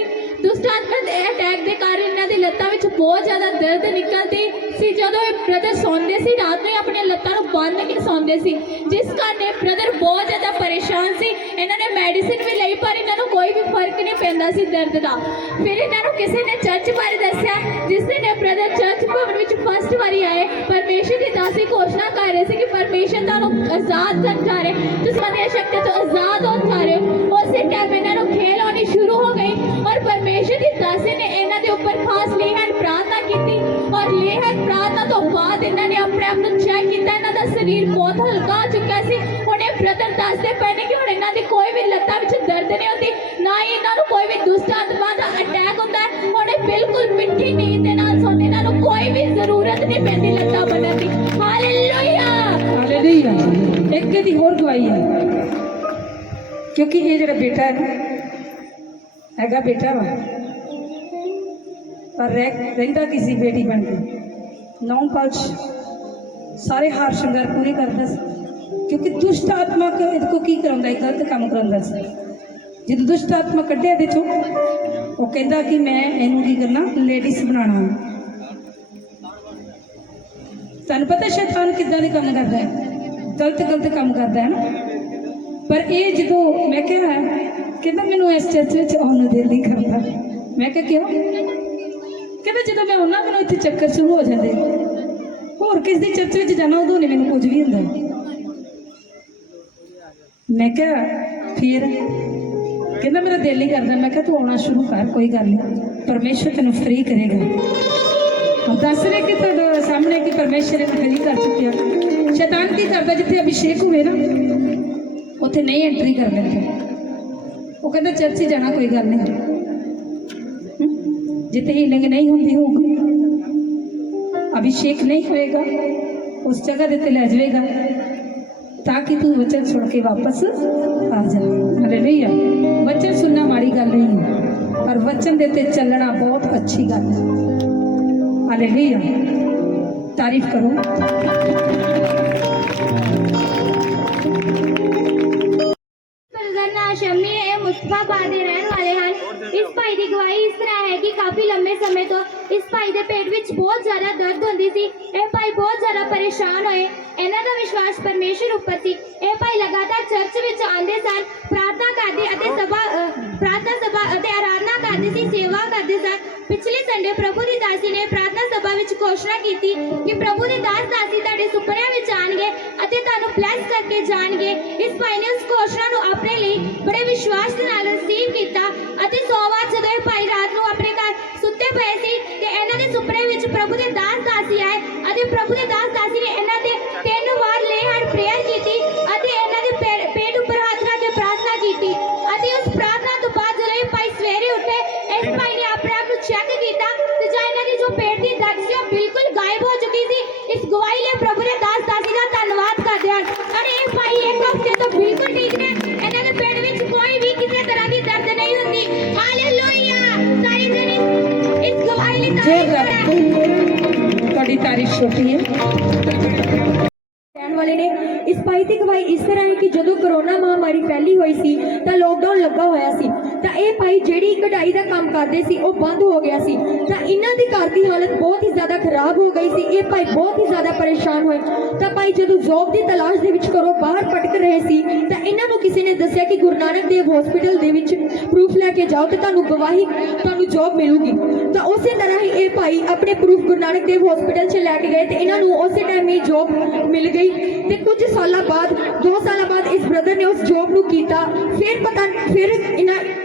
ਦੁਸ਼ਟ ਆਤਮਾ ਦੇ ਅਟੈਕ ਦੇ ਕਾਰਨ ਇਹਨਾਂ ਦੀ ਲੱਤਾਂ ਵਿੱਚ ਬਹੁਤ ਜ਼ਿਆਦਾ ਦਰਦ ਨਿਕਲਦੀ ਸੀ। ਜਦੋਂ ਇਹ ਬ੍ਰਦਰ ਸੌਂਦੇ ਸੀ ਰਾਤ ਨੂੰ ਆਪਣੀਆਂ ਲੱਤਾਂ ਨੂੰ ਬੰਨ੍ਹ ਕੇ ਸੌਂਦੇ ਸੀ, ਜਿਸ ਕਾਰਨ ਇਹ ਬ੍ਰਦਰ ਬਹੁਤ ਜ਼ਿਆਦਾ ਪਰੇਸ਼ਾਨ ਸੀ। ਇਹਨਾਂ ਨੇ ਮੈਡੀਸਿਨ ਵੀ ਲਈ ਪਰ ਇਹਨਾਂ ਨੂੰ ਕੋਈ ਵੀ ਫਰਕ ਨਹੀਂ ਪੈਂਦਾ ਸੀ ਦਰਦ ਦਾ। ਫਿਰ ਇਹਨਾਂ ਨੂੰ ਕਿਸੇ ਨੇ ਚਰਚ ਬਾਰੇ ਦੱਸਿਆ, ਜਿਸ ਦਿਨ ਇਹ ਬ੍ਰਦਰ ਚਰਚ ਭਵਨ ਵਿੱਚ ਫਸਟ ਵਾਰੀ ਆਏ, ਪਰਮੇਸ਼ਰ ਦੀ ਦਾਸੀ ਘੋਸ਼ਣਾ ਕਰ ਰਹੇ ਸੀ ਕਿ ਪਰਮੇਸ਼ਰ ਤੁਹਾਨੂੰ ਆਜ਼ਾਦ ਕਰਨ ਜਾ ਰਹੇ, ਦੁਸ਼ਮਣੀ ਸ਼ਕਤੀ ਤੋਂ ਆਜ਼ਾਦ ਹੋਣ ਜਾ ਰਹੇ ਹੋ। ਉਸੇ ਟਾਈਮ ਇਹਨਾਂ ਨੂੰ ਖੇਲ ਆਉਣੀ ਸ਼ੁਰੂ ਹੋ ਗਈ ਔਰ ਪਰਮੇਸ਼ਰ ਦੀ ਦਾਸੀ ਨੇ ਇਹਨਾਂ ਦੇ ਉੱਪਰ ਖਾਸ ਲੇਹਨ ਪ੍ਰਾਰਥਨਾ ਕੀਤੀ ਔਰ ਲੇਹਨ ਪ੍ਰਾਰਥਨਾ ਤੋਂ ਬਾਅਦ ਇਹਨਾਂ ਨੇ ਆਪਣੇ ਆਪ ਨੂੰ ਚੈੱਕ ਕੀਤਾ। ਇਹਨਾਂ ਦਾ ਸਰੀਰ ਬਹੁਤ ਹਲਕਾ ਹੋ ਚੁੱਕਿਆ ਸੀ। ਹੁਣ ਇਹ ਬ੍ਰਦਰ ਦੱਸਦੇ ਪਏ ਨੇ ਕਿ ਹੁਣ ਇਹਨਾਂ ਦੀ ਕੋਈ ਵੀ ਲੱਤਾਂ ਵਿੱਚ ਦਰਦ ਨਹੀਂ ਹੁੰਦੀ, ਨਾ ਹੀ ਇਹਨਾਂ ਨੂੰ ਕੋਈ ਵੀ ਦੁਸ਼ਟ ਆਤਮਾ ਦਾ ਅਟੈਕ ਹੁੰਦਾ ਹੈ। ਹੁਣ ਇਹ ਬਿਲਕੁਲ ਮਿੱਠੀ ਨੀਂਦ ਦੇ ਨਾਲ ਸੌਂਦੇ, ਇਹਨਾਂ ਨੂੰ ਕੋਈ ਵੀ ਜ਼ਰੂਰਤ ਨਹੀਂ ਪੈਂਦੀ ਲੱਤਾਂ ਬੰਨ੍ਹਣ ਦੀ। Hallelujah hallelujah. ਇੱਕ ਇਹਦੀ ਹੋਰ ਗਵਾਹੀ ਹੈ, ਕਿਉਂਕਿ ਇਹ ਜਿਹੜਾ ਬੇਟਾ ਹੈ ਨਾ, ਹੈਗਾ ਬੇਟਾ ਵਾ ਪਰ ਰਹਿੰਦਾ ਕਿਸੇ ਬੇਟੀ ਬਣ ਕੇ 9 ਪਲਚ ਸਾਰੇ ਹਾਰ ਸ਼ਿੰਗਾਰ ਪੂਰੇ ਕਰਦਾ ਸੀ, ਕਿਉਂਕਿ ਦੁਸ਼ਟ ਆਤਮਾ ਇਹਦੇ ਕੋ ਕੀ ਕਰਾਉਂਦਾ, ਇੱਕ ਗਲਤ ਕੰਮ ਕਰਾਉਂਦਾ ਸੀ। ਜਦੋਂ ਦੁਸ਼ਟ ਆਤਮਾ ਕੱਢਿਆ ਇਹਦੇ ਚੋਂ, ਉਹ ਕਹਿੰਦਾ ਕਿ ਮੈਂ ਇਹਨੂੰ ਕੀ ਕਰਨਾ, ਲੇਡੀਜ਼ ਬਣਾਉਣਾ। ਤੁਹਾਨੂੰ ਪਤਾ ਸ਼ੈਤਾਨ ਕਿੱਦਾਂ ਦੇ ਕੰਮ ਕਰਦਾ ਹੈ, ਗਲਤ ਕੰਮ ਕਰਦਾ ਹੈ ਨਾ। ਪਰ ਇਹ ਜਦੋਂ ਮੈਂ ਕਿਹਾ, ਕਹਿੰਦਾ ਮੈਨੂੰ ਇਸ ਚਰਚ ਵਿੱਚ ਆਉਣ ਨੂੰ ਦਿਲ ਨਹੀਂ ਕਰਦਾ। ਮੈਂ ਕਿਹਾ ਕਿਉਂ? ਕਹਿੰਦਾ ਜਦੋਂ ਮੈਂ ਆਉਣਾ ਮੈਨੂੰ ਇੱਥੇ ਚੱਕਰ ਸ਼ੁਰੂ ਹੋ ਜਾਂਦੇ, ਹੋਰ ਕਿਸ ਦੀ ਚਰਚ ਵਿੱਚ ਜਾਣਾ ਉਦੋਂ ਨਹੀਂ ਮੈਨੂੰ ਕੁਝ ਵੀ ਹੁੰਦਾ। ਮੈਂ ਕਿਹਾ ਫਿਰ? ਕਹਿੰਦਾ ਮੇਰਾ ਦਿਲ ਨਹੀਂ ਕਰਦਾ। ਮੈਂ ਕਿਹਾ ਤੂੰ ਆਉਣਾ ਸ਼ੁਰੂ ਕਰ, ਕੋਈ ਗੱਲ ਨਹੀਂ, ਪਰਮੇਸ਼ਰ ਤੈਨੂੰ ਫ੍ਰੀ ਕਰੇਗਾ। ਹੁਣ ਦੱਸ ਰਹੇ ਕਿ ਤੁਹਾਡੇ ਸਾਹਮਣੇ ਕਿ ਪਰਮੇਸ਼ਰ ਇਹਨੂੰ ਫ੍ਰੀ ਕਰ ਚੁੱਕਿਆ। ਸ਼ੈਤਾਨ ਕੀ ਕਰਦਾ, ਜਿੱਥੇ ਅਭਿਸ਼ੇਕ ਹੋਵੇ ਨਾ ਉੱਥੇ ਨਹੀਂ ਐਂਟਰੀ ਕਰ ਲੈਂਦੇ। ਉਹ ਕਹਿੰਦਾ ਚਰਚ ਹੀ ਜਾਣਾ, ਕੋਈ ਗੱਲ ਨਹੀਂ, ਜਿੱਥੇ ਹੀਲਿੰਗ ਨਹੀਂ ਹੁੰਦੀ ਹੋਊਗੀ, ਅਭਿਸ਼ੇਕ ਨਹੀਂ ਹੋਏਗਾ, ਉਸ ਜਗ੍ਹਾ ਦੇ ਤੇ ਲੈ ਜਾਵੇਗਾ ਤਾਂ ਕਿ ਤੂੰ ਵਚਨ ਸੁਣ ਕੇ ਵਾਪਸ ਆ ਜਾ। ਹਾਲੇਲੂਇਆ। ਵਚਨ ਸੁਣਨਾ ਮਾੜੀ ਗੱਲ ਨਹੀਂ ਹੈ, ਪਰ ਵਚਨ ਦੇ ਤੇ ਚੱਲਣਾ ਬਹੁਤ ਅੱਛੀ ਗੱਲ ਹੈ। ਹਾਲੇਲੂਇਆ। ਤਾਰੀਫ ਕਰੋ। शम्मी है, मुस्तफाबाद ਦੇ ਰਹਿਣ ਵਾਲੇ ਹਨ। ਇਸ ਭਾਈ ਦੀ ਗਵਾਹੀ ਇਸ ਤਰ੍ਹਾਂ ਹੈ ਕਿ ਕਾਫੀ ਲੰਮੇ ਸਮੇਂ ਤੋਂ ਇਸ ਭਾਈ ਦੇ ਪੇਟ ਵਿੱਚ ਬਹੁਤ ਜ਼ਿਆਦਾ ਦਰਦ ਹੁੰਦੀ ਸੀ। ਇਹ ਭਾਈ ਬਹੁਤ ਜ਼ਿਆਦਾ ਪਰੇਸ਼ਾਨ ਹੋਏ। ਇਹਨਾਂ ਦਾ ਵਿਸ਼ਵਾਸ ਪਰਮੇਸ਼ਰ ਉੱਪਰ ਸੀ। ਇਹ ਭਾਈ ਲਗਾਤਾਰ ਚਰਚ ਵਿੱਚ ਆਉਂਦੇ ਸਨ, ਪ੍ਰਾਰਥਨਾ ਕਰਦੇ ਅਤੇ ਪ੍ਰਾਰਥਨਾ ਸਭਾ ਅਤੇ ਆਰਾਧਨਾ ਕਰਦੇ ਸੀ, ਸੇਵਾ ਕਰਦੇ ਸਨ। ਪਿਛਲੇ ਸੰਡੇ ਪ੍ਰਭੂ ਦੀ ਦਾਸੀ ਨੇ ਪ੍ਰਾਰਥਨਾ ਸਭਾ ਵਿੱਚ ਘੋਸ਼ਣਾ ਕੀਤੀ ਕਿ ਪ੍ਰਭੂ ਦੇ ਦਾਸੀ ਤੁਹਾਡੇ ਸੁਪਨਿਆਂ ਵਿੱਚ ਆਣਗੇ ਅਤੇ ਤੁਹਾਨੂੰ ਬਲੈਸ ਕਰਕੇ ਜਾਣਗੇ। ਇਸ ਭਾਈ ਨੇ ਉਸ ਘੋਸ਼ਣਾ ਨੂੰ ਆਪਣੇ ਲਈ ਬੜੇ ਵਿਸ਼ਵਾਸ ਦੇ ਨਾਲ ਰਿਸੀਵ ਕੀਤਾ ਅਤੇ ਸੋਮਵਾਰ ਜਦੋਂ ਇਹ ਭਾਈ ਰਾਤ ਨੂੰ ਆਪਣੇ ਘਰ ਸੁੱਤੇ ਪਏ ਸੀ ਤੇ ਇਹਨਾਂ ਦੇ ਸੁਪਨੇ ਵਿੱਚ ਪ੍ਰਭੂ ਦੇ ਦਾਸੀ ਆਏ ਅਤੇ ਪ੍ਰਭੂ ਦੇ ਦਾਸੀ ਨੇ ਇਹਨਾਂ ਦੇ 3 ਵਾਰ ਲੇ ਹੈਂਡ ਪ੍ਰੇਅਰ ਕੀਤੀ ਅਤੇ ਇਹਨਾਂ ਦੇ ਪੇਟ ਉੱਪਰ ਹੱਥ ਰੱਖ ਕੇ ਪ੍ਰਾਰਥਨਾ ਕੀਤੀ ਅਤੇ ਉਸ ਪ੍ਰਾਰਥਨਾ ਤੋਂ ਬਾਅਦ ਜਦੋਂ ਇਹ ਭਾਈ ਸਵੇਰੇ ਉੱਠੇ, ਇਸ ਭਾਈ ਨੇ ਆਪਣੇ ਆਪ ਨੂੰ ਚੈੱਕ ਕੀਤਾ ਤੇ ਜਾਂ ਇਹਨਾਂ ਦੀ ਜੋ ਪੇਟ ਦੀ ਦਰਦ ਸੀ ਉਹ ਬਿਲਕੁਲ ਗਾਇਬ ਹੋ ਚੁੱਕੀ ਸੀ। ਇਸ ਗਵਾਹੀ ਲਈ ਪ੍ਰਭੂ ਦੇ ਦਾਸੀ ਦਾ ਧੰਨਵਾਦ ਕਰਦੇ ਹਨ। ਅਤੇ ਇਹ ਭਾਈ ਇੱਕ ਹਫ਼ਤੇ ਤੋਂ ਬਿਲਕੁਲ ਠੀਕ ਨੇ। ਇਹਨਾਂ ਦੇ ਪੇਟ ਵਿੱਚ ਕੋਈ ਵੀ ਕਿਸੇ ਤਰ੍ਹਾਂ ਦੀ ਦਰਦ ਨਹੀਂ ਹੁੰਦੀ। ਹਾਲੇਲੂਇਆ। ਸਾਰੇ ਜਣੇ ਇਸ ਗਵਾਹੀ ਲਈ ਤੁਹਾਡੀ ਤਾਰੀਫ ਛੋਟੀ ਹੈ। ਰਹਿਣ ਵਾਲੇ ਨੇ ਇਸ ਭਾਈ ਦੀ ਗਵਾਹੀ ਇਸ ਤਰ੍ਹਾਂ ਹੈ ਕਿ ਜਦੋਂ ਕਰੋਨਾ ਮਹਾਮਾਰੀ ਫੈਲੀ ਹੋਈ ਸੀ ਤਾਂ ਲੋਕਡਾਊਨ ਲੱਗਾ ਹੋਇਆ ਸੀ ਤਾਂ ਇਹ ਭਾਈ ਜਿਹੜੀ ਕਢਾਈ ਦਾ ਕੰਮ ਕਰਦੇ ਸੀ ਉਹ ਬੰਦ ਹੋ ਗਿਆ ਸੀ ਤਾਂ ਇਹਨਾਂ ਦੀ ਘਰ ਦੀ ਹਾਲਤ ਬਹੁਤ ਹੀ ਜ਼ਿਆਦਾ ਖਰਾਬ ਹੋ ਗਈ ਸੀ। ਇਹ ਭਾਈ ਬਹੁਤ ਹੀ ਜ਼ਿਆਦਾ ਪਰੇਸ਼ਾਨ ਹੋਏ ਤਾਂ ਭਾਈ ਜਦੋਂ ਜੌਬ ਦੀ ਤਲਾਸ਼ ਦੇ ਵਿੱਚ ਘਰੋਂ ਬਾਹਰ ਭਟਕ ਰਹੇ ਸੀ ਤਾਂ ਇਹਨਾਂ ਨੂੰ ਕਿਸੇ ਨੇ ਦੱਸਿਆ ਕਿ ਗੁਰੂ ਨਾਨਕ ਦੇਵ ਹਸਪੀਟਲ ਦੇ ਵਿੱਚ ਪ੍ਰੂਫ ਲੈ ਕੇ ਜਾਓ ਤੇ ਤੁਹਾਨੂੰ ਜੌਬ ਮਿਲੂਗੀ। ਤਾਂ ਉਸੇ ਤਰ੍ਹਾਂ ਹੀ ਇਹ ਭਾਈ ਆਪਣੇ ਪ੍ਰੂਫ ਗੁਰੂ ਨਾਨਕ ਦੇਵ ਹਸਪੀਟਲ 'ਚ ਲੈ ਕੇ ਗਏ ਤੇ ਇਹਨਾਂ ਨੂੰ ਉਸੇ ਟਾਈਮ ਹੀ ਜੌਬ ਮਿਲ ਗਈ ਤੇ ਕੁਝ ਸਾਲਾਂ ਬਾਅਦ 2 ਸਾਲਾਂ ਬਾਅਦ ਇਸ ਬ੍ਰਦਰ ਨੇ ਉਸ ਜੌਬ ਨੂੰ ਕੀਤਾ। ਫਿਰ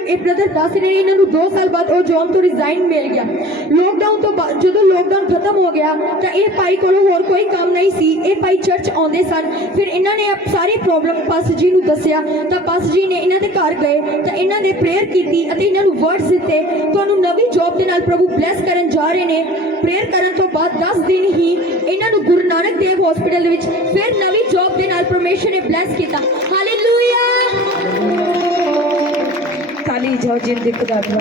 ਇਹ ਬ੍ਰਦਰ ਦੱਸ ਰਹੇ ਇਹਨਾਂ ਨੂੰ 2 ਸਾਲ ਬਾਅਦ ਉਹ ਜੌਬ ਤੋਂ ਰਿਜ਼ਾਈਨ ਮਿਲ ਗਿਆ। ਲੋਕਡਾਊਨ ਤੋਂ ਬਾਅਦ ਜਦੋਂ ਲੋਕਡਾਊਨ ਖਤਮ ਹੋ ਗਿਆ ਤਾਂ ਇਹ ਭਾਈ ਕੋਲ ਹੋਰ ਕੋਈ ਕੰਮ ਨਹੀਂ ਸੀ। ਇਹ ਭਾਈ ਚਰਚ ਆਉਂਦੇ ਸਨ। ਫਿਰ ਇਹਨਾਂ ਨੇ ਸਾਰੀ ਪ੍ਰੋਬਲਮ ਪਾਸਟਰ ਜੀ ਨੂੰ ਦੱਸਿਆ ਤਾਂ ਪਾਸਟਰ ਜੀ ਨੇ ਇਹਨਾਂ ਦੇ ਘਰ ਗਏ ਤਾਂ ਇਹਨਾਂ ਨੇ ਪ੍ਰੇਅਰ ਕੀਤੀ ਅਤੇ ਇਹਨਾਂ ਨੂੰ ਵਰਡਸ ਦਿੱਤੇ, ਤੁਹਾਨੂੰ ਨਵੀਂ ਜੌਬ ਦੇ ਨਾਲ ਪ੍ਰਭੂ ਬਲੈਸ ਕਰਨ ਜਾ ਰਹੇ ਨੇ। ਪ੍ਰੇਅਰ ਕਰਨ ਤੋਂ ਬਾਅਦ 10 ਦਿਨ ਹੀ ਇਹਨਾਂ ਨੂੰ ਗੁਰੂ ਨਾਨਕ ਦੇਵ ਹਸਪੀਟਲ ਦੇ ਵਿੱਚ ਫਿਰ ਨਵੀਂ ਜੌਬ ਦੇ ਨਾਲ ਪਰਮੇਸ਼ਰ ਨੇ ਬਲੈਸ ਕੀਤਾ। ਹਾਲੇਲੂਇਆ। ਤਾਲੀ ਜਾਓ ਜਿੰਦਗੀ ਖੁਦਾ ਦੀ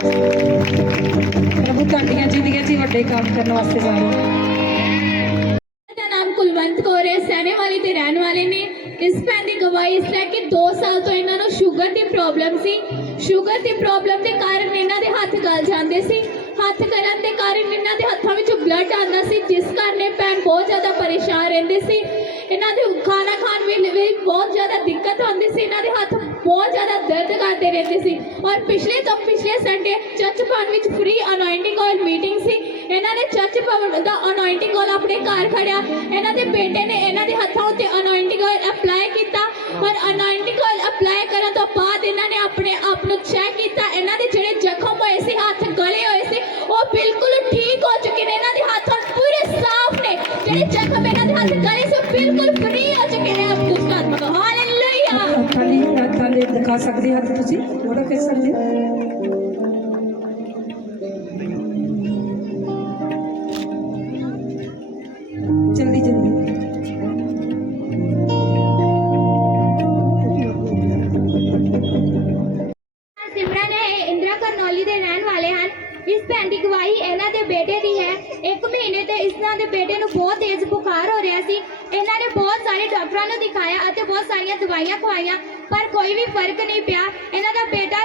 ਪ੍ਰਭੂ ਤੁਹਾਡੀਆਂ ਜ਼ਿੰਦਗੀਆਂ 'ਚ ਵੱਡੇ ਕੰਮ ਕਰਨ ਵਾਸਤੇ ਜਾ ਰਿਹਾ ਹੈ। ਦਾ ਨਾਮ ਕੁਲਵੰਤ ਕੌਰ ਹੈ, ਸੈਣੇ ਵਾਲੀ ਤੇ ਰਹਿਣ ਵਾਲੇ ਨੇ। ਇਸ ਭੈਣ ਦੀ ਗਵਾਹੀ ਇਸ ਤਰ੍ਹਾਂ ਕਿ 2 ਸਾਲ ਤੋਂ ਇਹਨਾਂ ਨੂੰ ਸ਼ੂਗਰ ਦੀ ਪ੍ਰੋਬਲਮ ਸੀ। ਸ਼ੂਗਰ ਦੀ ਪ੍ਰੋਬਲਮ ਦੇ ਕਾਰਨ ਇਹਨਾਂ ਦੇ ਹੱਥ ਗਲ ਚੱਲ ਜਾਂਦੇ ਸੀ। ਹੱਥ ਕਰਨ ਦੇ ਕਾਰਨ ਇਹਨਾਂ ਦੇ ਹੱਥਾਂ ਵਿੱਚ ਬਲੱਡ ਆਉਂਦਾ ਸੀ, ਜਿਸ ਕਾਰਨ ਇਹ ਭੈਣ ਬਹੁਤ ਜ਼ਿਆਦਾ ਪਰੇਸ਼ਾਨ ਰਹਿੰਦੇ ਸੀ। ਇਹਨਾਂ ਦੇ ਖਾਣਾ ਖਾਣ ਵੇਲੇ ਵੀ ਬਹੁਤ ਜ਼ਿਆਦਾ ਦਿੱਕਤ ਆਉਂਦੀ ਸੀ। ਇਹਨਾਂ ਦੇ ਹੱਥ ਬਹੁਤ ਜ਼ਿਆਦਾ ਦਰਦ ਕਰਦੇ ਰਹਿੰਦੇ ਸੀ। ਔਰ ਪਿਛਲੇ ਸੰਡੇ ਚਰਚ ਭਵਨ ਵਿੱਚ ਫ੍ਰੀ ਅਨੋਇੰਟਿੰਗ ਆਇਲ ਮੀਟਿੰਗ ਸੀ। ਇਹਨਾਂ ਨੇ ਚਰਚ ਭਵਨ ਦਾ ਅਨੋਇੰਟਿੰਗ ਆਇਲ ਆਪਣੇ ਘਰ ਖੜਿਆ। ਇਹਨਾਂ ਦੇ ਬੇਟੇ ਨੇ ਇਹਨਾਂ ਦੇ ਹੱਥਾਂ ਉੱਤੇ ਅਨੋਇੰਟਿੰਗ ਆਇਲ ਅਪਲਾਈ ਕੀਤਾ। ਔਰ ਅਨੋਇੰਟਿੰਗ ਆਇਲ ਅਪਲਾਈ ਕਰਨ ਤੋਂ ਬਾਅਦ ਇਹਨਾਂ ਨੇ ਆਪਣੇ ਆਪ ਨੂੰ ਚੈੱਕ ਕੀਤਾ। ਇਹਨਾਂ ਦੇ ਜਿਹੜੇ ਜ਼ਖਮ ਹੋਏ ਸੀ, ਹੱਥ ਗਲੇ ਹੋਏ ਸੀ, ਉਹ ਬਿਲਕੁਲ ਠੀਕ ਹੋ ਚੁੱਕੇ ਨੇ। ਇਹਨਾਂ ਦੇ ਹੱਥ ਪੂਰੇ ਸਾਫ਼ ਨੇ। ਜਿਹੜੇ ਜ਼ਖਮ ਇਹਨਾਂ ਦੇ ਹੱਥ ਗਲੇ ਸੀ, ਉਹ ਬਿਲਕੁਲ ਫ੍ਰੀ ਹੋ ਚੁੱਕੇ ਨੇ। ਆਪ ਦੁਸ਼ਟ ਆਤਮਾ ਦਾ ਹਾਲੇਲੂਇਆ। ਹੱਥਾਂ ਦੇ ਦਿਖਾ ਸਕਦੇ ਹੱਥ ਤੁਸੀਂ ਫੋਟੋ ਖਿੱਚ ਸਕਦੇ ਹੋ। ਜਲਦੀ सिमरन है इंदिरा करनौली ਦੇ ਰਹਿਣ ਵਾਲੇ ਹਨ। ਇਸ ਭੈਣ ਦੀ ਗਵਾਹੀ ਇਹਨਾਂ ਦੇ ਬੇਟੇ ਦੀ ਹੈ। 1 ਮਹੀਨੇ ਤੇ ਇਹਨਾਂ ਦੇ ਬੇਟੇ ਨੂੰ ਬਹੁਤ ਤੇਜ਼ ਬੁਖਾਰ ਹੋ ਰਿਹਾ ਸੀ। ਇਹਨਾਂ ਨੇ ਬਹੁਤ ਸਾਰੇ ਡਾਕਟਰਾਂ ਨੂੰ ਦਿਖਾਇਆ ਅਤੇ ਬਹੁਤ ਸਾਰੀਆਂ ਦਵਾਈਆਂ ਖਵਾਈਆਂ, ਪਰ ਕੋਈ ਵੀ ਫਰਕ ਨਹੀਂ ਪਿਆ। ਇਹਨਾਂ ਦਾ ਬੇਟਾ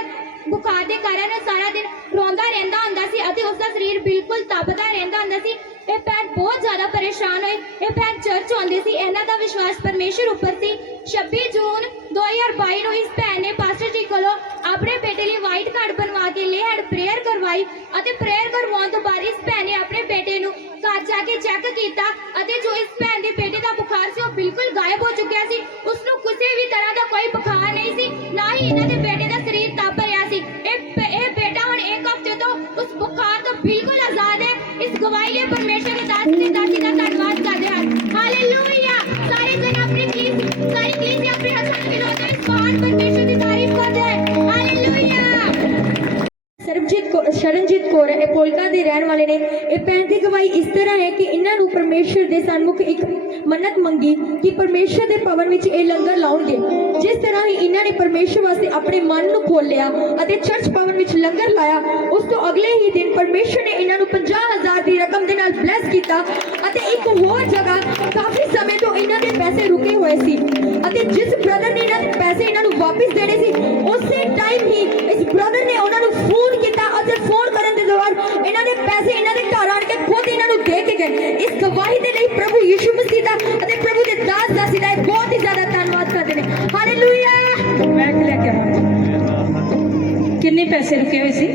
ਬੁਖਾਰ ਦੇ ਕਾਰਨ ਸਾਰਾ ਦਿਨ ਰੋਂਦਾ ਰਹਿੰਦਾ ਹੁੰਦਾ ਸੀ ਅਤੇ ਉਸ ਦਾ ਸਰੀਰ ਬਿਲਕੁਲ ਤਪਦਾ ਰਹਿੰਦਾ ਹੁੰਦਾ ਸੀ। ਇਹ ਭੈਣ ਬਹੁਤ ਜ਼ਿਆਦਾ ਪਰੇਸ਼ਾਨ ਹੋਈ। ਇਹ ਭੈਣ ਚਰਚ ਆਉਂਦੀ ਸੀ। ਇਹਨਾਂ ਦਾ ਵਿਸ਼ਵਾਸ ਪਰਮੇਸ਼ਰ ਉੱਪਰ ਸੀ। 26 ਜੂਨ 2022 ਨੂੰ ਇਸ ਭੈਣ ਨੇ ਪਾਸਟਰ ਜੀ ਕੋਲੋਂ ਆਪਣੇ ਬੇਟੇ ਲਈ ਵਾਈਟ ਕਾਰਡ ਬਣਵਾ ਕੇ ਲੇ ਹੈਂਡ ਪ੍ਰੇਅਰ ਕਰਵਾਈ ਅਤੇ ਪ੍ਰੇਅਰ ਕਰਵਾਉਣ ਤੋਂ ਬਾਅਦ ਇਸ ਭੈਣ ਨੇ ਆਪਣੇ ਬੇਟੇ ਨੂੰ ਘਰ ਜਾ ਕੇ ਚੈੱਕ ਕੀਤਾ ਅਤੇ ਜੋ ਇਸ ਭੈਣ ਦੇ ਬੇਟੇ ਦਾ ਬੁਖਾਰ ਸੀ, ਉਹ ਬਿਲਕੁਲ ਗਾਇਬ ਹੋ ਚੁੱਕਿਆ ਸੀ। ਉਸ ਨੂੰ ਕਿਸੇ ਵੀ ਤਰ੍ਹਾਂ ਦਾ ਕੋਈ ਬੁਖਾਰ ਨਹੀਂ ਸੀ, ਨਾ ਹੀ ਇਹਨਾਂ ਦੇ ਬੇਟੇ ਦਾ ਸਰੀਰ ਤਪ ਰਿਹਾ ਸੀ। ਇਹ ਬੇਟਾ ਹੁਣ 1 ਹਫ਼ਤੇ ਤੋਂ ਉਸ ਬੁਖਾਰ ਤੋਂ ਬਿਲਕੁਲ ਆਜ਼ਾਦ ਹੈ। ਇਸ ਗਵਾਹੀ ਲਈ ਪਰਮੇਸ਼ਰ ਦੇ ਦਾਸ ਦਾ ਧੰਨਵਾਦ ਕਰਦੇ ਹਨ। ਹਾਲੇਲੂਇਆ। ਸਾਰੇ ਜਨ ਆਪਣੀ ਕਲੀਸਿਆ ਆਪਣੇ ਹੱਥਾਂ ਨੂੰ ਹਿਲਾਉਂਦੇ ਇਸ ਮਹਾਨ ਪਰਮੇਸ਼ਰ ਦੀ ਤਾਰੀਫ ਕਰਦੇ ਹਨ। ਹਾਲੇਲੂਇਆ। ਸ਼ਰਨਜੀਤ ਕੌਰ ਇਹ ਪੋਲਕਾ ਦੇ ਰਹਿਣ ਵਾਲੇ ਨੇ। ਇਹ ਭੈਣ ਦੀ ਗਵਾਹੀ ਇਸ ਤਰ੍ਹਾਂ ਹੈ ਕਿ ਇਹਨਾਂ ਨੂੰ ਪਰਮੇਸ਼ਰ ਦੇ ਸਨਮੁਖ ਇੱਕ ਮੰਨਤ ਮੰਗੀ ਕਿ ਪਰਮੇਸ਼ਰ ਦੇ ਭਵਨ ਵਿੱਚ ਇਹ ਲੰਗਰ ਲਾਉਣਗੇ। ਜਿਸ ਤਰ੍ਹਾਂ ਹੀ ਇਹਨਾਂ ਨੇ ਪਰਮੇਸ਼ਰ ਵਾਸਤੇ ਆਪਣੇ ਮਨ ਨੂੰ ਖੋਲ੍ਹਿਆ ਅਤੇ ਚਰਚ ਭਵਨ ਵਿੱਚ ਲੰਗਰ ਲਾਇਆ, ਉਸ ਤੋਂ ਅਗਲੇ ਹੀ ਦਿਨ ਪਰਮੇਸ਼ਰ ਨੇ ਇਹਨਾਂ ਨੂੰ 50,000 ਦੀ ਰਕਮ ਦੇ ਨਾਲ ਬਲੈਸ ਕੀਤਾ ਅਤੇ ਇੱਕ ਹੋਰ ਜਗ੍ਹਾ ਕਾਫੀ ਸਮੇਂ ਤੋਂ ਇਹਨਾਂ ਦੇ ਪੈਸੇ ਰੁਕੇ ਹੋਏ ਸੀ ਅਤੇ ਜਿਸ ਬ੍ਰਦਰ ਨੇ ਇਹਨਾਂ ਦੇ ਪੈਸੇ ਇਹਨਾਂ ਨੂੰ ਵਾਪਸ ਦੇਣੇ ਸੀ, ਉਸੇ ਟਾਈਮ ਹੀ ਇਸ ਬ੍ਰਦਰ ਨੇ ਉਹਨਾਂ ਨੂੰ ਫੋਨ ਕੀਤਾ ਅਤੇ ਫੋਨ ਕਰਨ ਦੇ ਦੌਰਾਨ ਇਹਨਾਂ ਦੇ ਪੈਸੇ ਇਹਨਾਂ ਦੇ ਘਰ ਆਣ ਕੇ ਖੁਦ ਇਹਨਾਂ ਨੂੰ ਦੇ ਕੇ ਗਏ। ਇਸ ਗਵਾਹੀ ਦੇ ਲਈ ਪ੍ਰਭੂ ਯਿਸੂ ਮਸੀਹ ਦਾ ਅਤੇ ਪ੍ਰਭੂ ਦੇ ਦਾਸ ਦਾਸੀ ਦਾ ਬਹੁਤ ਹੀ ਜ਼ਿਆਦਾ ਧੰਨਵਾਦ ਕਰਦੇ ਨੇ। ਹਾਲੇਲੂਇਆ। ਮੈਂ ਲੈ ਕੇ ਆਵਾਂ। ਕਿੰਨੇ ਪੈਸੇ ਰੁਕੇ ਹੋਏ ਸੀ?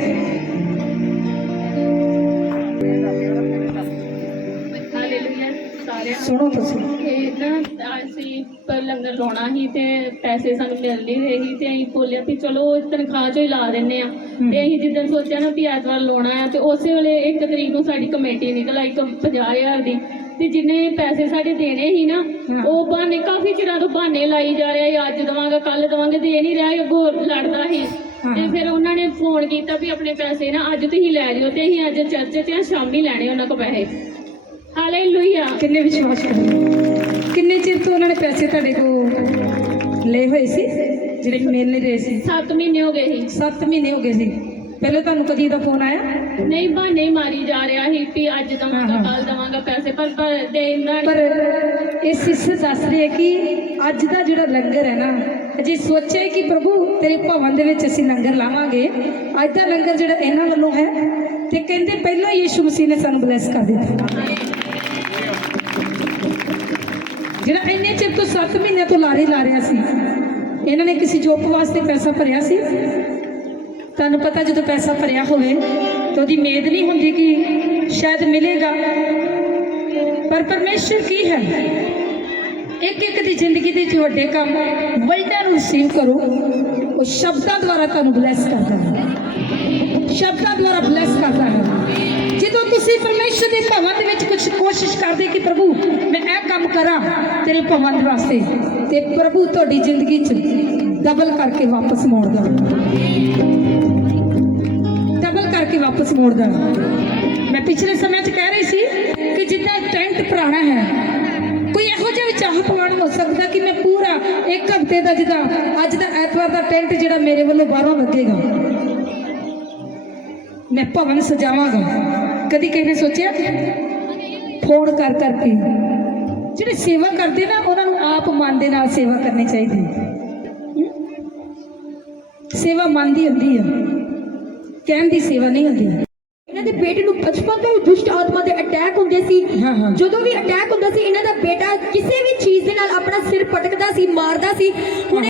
ਹਾਲੇਲੂਇਆ। ਸਾਰਿਆਂ ਸੁਣੋ ਤੁਸੀਂ। ਇਹ ਨਾ ਅਸੀਂ ਪਰ ਲੰਗਰ ਲਾਉਣਾ ਸੀ ਤੇ ਪੈਸੇ ਸਾਨੂੰ ਮਿਲ ਨਹੀਂ ਰਹੇ ਸੀ ਤੇ ਅਸੀਂ ਬੋਲਿਆ ਵੀ ਚਲੋ ਤਨਖਾਹ ਚੋਂ ਹੀ ਲਾ ਦਿੰਨੇ ਆ। ਤੇ ਅਸੀਂ ਜਿੱਦਣ ਸੋਚਿਆ ਨਾ ਵੀ ਐਤਵਾਰ ਲਾਉਣਾ ਆ ਤੇ ਉਸੇ ਵੇਲੇ 1 ਤਰੀਕ ਨੂੰ ਸਾਡੀ ਕਮੇਟੀ ਨਿਕਲ ਆਈ 50,000 ਦੀ। ਤੇ ਜਿੰਨੇ ਪੈਸੇ ਸਾਡੇ ਦੇਣੇ ਸੀ ਨਾ, ਉਹ ਬਹਾਨੇ ਕਾਫੀ ਚਿਰਾਂ ਤੋਂ ਬਹਾਨੇ ਲਾਈ ਜਾ ਰਿਹਾ, ਅੱਜ ਦਵਾਂਗਾ ਕੱਲ ਦਵਾਂਗੇ, ਦੇ ਨਹੀਂ ਰਿਹਾ, ਅੱਗੋਂ ਲੜਦਾ ਸੀ। ਤੇ ਫਿਰ ਉਹਨਾਂ ਨੇ ਫੋਨ ਕੀਤਾ ਵੀ ਆਪਣੇ ਪੈਸੇ ਨਾ ਅੱਜ ਤੁਸੀਂ ਲੈ ਜਿਓ ਤੇ ਅਸੀਂ ਅੱਜ ਚਰਚ 'ਚ ਸ਼ਾਮੀ ਲੈਣੇ ਉਹਨਾਂ ਕੋਲ ਪੈਸੇ। ਹਾਲੇਲੂਇਆ। ਕਿੰਨੇ ਵਿਸ਼ਵਾਸ ਕਰਦੇ? ਕਿੰਨੇ ਚਿਰ ਤੋਂ ਉਹਨਾਂ ਨੇ ਪੈਸੇ ਤੁਹਾਡੇ ਕੋਲ ਲਏ ਹੋਏ ਸੀ ਜਿਹੜੇ ਮਿਲ ਨਹੀਂ ਰਹੇ ਸੀ? 7 ਮਹੀਨੇ ਹੋ ਗਏ ਸੀ। 7 ਮਹੀਨੇ ਹੋ ਗਏ ਸੀ। ਪਹਿਲਾਂ ਤੁਹਾਨੂੰ ਕਦੀ ਦਾ ਫੋਨ ਆਇਆ? ਨਹੀਂ, ਬਹਾਨੇ ਮਾਰੀ ਜਾ ਰਿਹਾ ਸੀ ਵੀ ਅੱਜ ਦਵਾਂਗਾ ਕੱਲ ਦਵਾਂਗਾ ਪੈਸੇ, ਪਰ ਦੇਣਾ। ਪਰ ਇਹ ਸਿੱਖ ਦੱਸ ਰਹੀ ਹੈ ਕਿ ਅੱਜ ਦਾ ਜਿਹੜਾ ਲੰਗਰ ਹੈ ਨਾ, ਜੇ ਸੋਚੇ ਕਿ ਪ੍ਰਭੂ ਤੇਰੇ ਭਵਨ ਦੇ ਵਿੱਚ ਅਸੀਂ ਲੰਗਰ ਲਾਵਾਂਗੇ, ਅੱਜ ਦਾ ਲੰਗਰ ਜਿਹੜਾ ਇਹਨਾਂ ਵੱਲੋਂ ਹੈ, ਤੇ ਕਹਿੰਦੇ ਪਹਿਲਾਂ ਯਿਸੂ ਮਸੀਹ ਨੇ ਸਾਨੂੰ ਬਲੈਸ ਕਰ ਦਿੱਤਾ। ਜਿਹੜਾ ਇੰਨੇ ਚਿਰ ਤੋਂ 7 ਮਹੀਨਿਆਂ ਤੋਂ ਲਾ ਰਿਹਾ ਸੀ, ਇਹਨਾਂ ਨੇ ਕਿਸੇ ਜੋਬ ਵਾਸਤੇ ਪੈਸਾ ਭਰਿਆ ਸੀ। ਤੁਹਾਨੂੰ ਪਤਾ ਜਦੋਂ ਪੈਸਾ ਭਰਿਆ ਹੋਵੇ ਤਾਂ ਉਹਦੀ ਉਮੀਦ ਨਹੀਂ ਹੁੰਦੀ ਕਿ ਸ਼ਾਇਦ ਮਿਲੇਗਾ, ਪਰ ਪਰਮੇਸ਼ਰ ਕੀ ਹੈ, ਇੱਕ ਦੀ ਜ਼ਿੰਦਗੀ ਦੇ ਵੱਡੇ ਕੰਮ ਵਲਟਾਂ ਨੂੰ ਰਿਸੀਵ ਕਰੋ। ਉਹ ਸ਼ਬਦਾਂ ਦੁਆਰਾ ਤੁਹਾਨੂੰ ਬਲੈਸ ਕਰਦਾ ਹੈ, ਸ਼ਬਦਾਂ ਦੁਆਰਾ ਬਲੈਸ ਕਰਦਾ ਹੈ। ਜਦੋਂ ਤੁਸੀਂ ਪਰਮੇਸ਼ਰ ਦੇ ਭਵਨ ਦੇ ਵਿੱਚ ਕੁਝ ਕੋਸ਼ਿਸ਼ ਕਰਦੇ ਕਿ ਪ੍ਰਭੂ ਮੈਂ ਇਹ ਕੰਮ ਕਰਾਂ ਤੇਰੇ ਭਵਨ ਦੇ ਵਾਸਤੇ, ਤੇ ਪ੍ਰਭੂ ਤੁਹਾਡੀ ਜ਼ਿੰਦਗੀ 'ਚ ਡਬਲ ਕਰਕੇ ਵਾਪਸ ਮੋੜਦਾ, ਡਬਲ ਕਰਕੇ ਵਾਪਸ ਮੋੜਦਾ। ਮੈਂ ਪਿਛਲੇ ਸਮੇਂ 'ਚ ਕਹਿ ਰਹੀ ਸੀ ਕਿ ਜਿੱਦਾਂ ਟੈਂਟ ਪੁਰਾਣਾ ਹੈ, ਕੋਈ ਇਹੋ ਜਿਹਾ ਚਾਹ ਪਵਾਨ ਹੋ ਸਕਦਾ ਕਿ ਮੈਂ ਪੂਰਾ 1 ਹਫ਼ਤੇ ਦਾ, ਜਿੱਦਾਂ ਅੱਜ ਦਾ ਐਤਵਾਰ ਦਾ ਟੈਂਟ ਜਿਹੜਾ ਮੇਰੇ ਵੱਲੋਂ ਬਾਹਰੋਂ ਲੱਗੇਗਾ, ਮੈਂ ਭਵਨ ਸਜਾਵਾਂਗਾ। ਕਦੀ ਕਿਸੇ ਨੇ ਸੋਚਿਆ? ਫੋਨ ਕਰ ਕਰਕੇ ਜਿਹੜੇ ਸੇਵਾ ਕਰਦੇ ਨਾ, ਉਹਨਾਂ ਨੂੰ ਆਪ ਮਨ ਦੇ ਨਾਲ ਸੇਵਾ ਕਰਨੀ ਚਾਹੀਦੀ। ਸੇਵਾ ਮਨ ਦੀ ਹੁੰਦੀ ਹੈ। ਕਹਿਣ ਦੀ ਸੇਵਾ ਨਹੀਂ ਹੁੰਦੀ। ਇਹਨਾਂ ਦੇ ਬੇਟੇ ਨੂੰ ਬਚਪਨ ਤੋਂ ਹੀ ਦੁਸ਼ਟ ਆਤਮਾ ਦੇ ਅਟੈਕ ਹੁੰਦੇ ਸੀ। ਹਾਂ, ਹਾਂ। ਜਦੋਂ ਵੀ ਅਟੈਕ ਹੁੰਦਾ ਸੀ ਇਹਨਾਂ ਦਾ ਬੇਟਾ ਕਿਸੇ ਵੀ ਚੀਜ਼ ਦੇ ਨਾਲ ਆਪਣਾ ਸਿਰ ਪਟਕਦਾ ਸੀ, ਮਾਰਦਾ ਸੀ। ਹੁਣ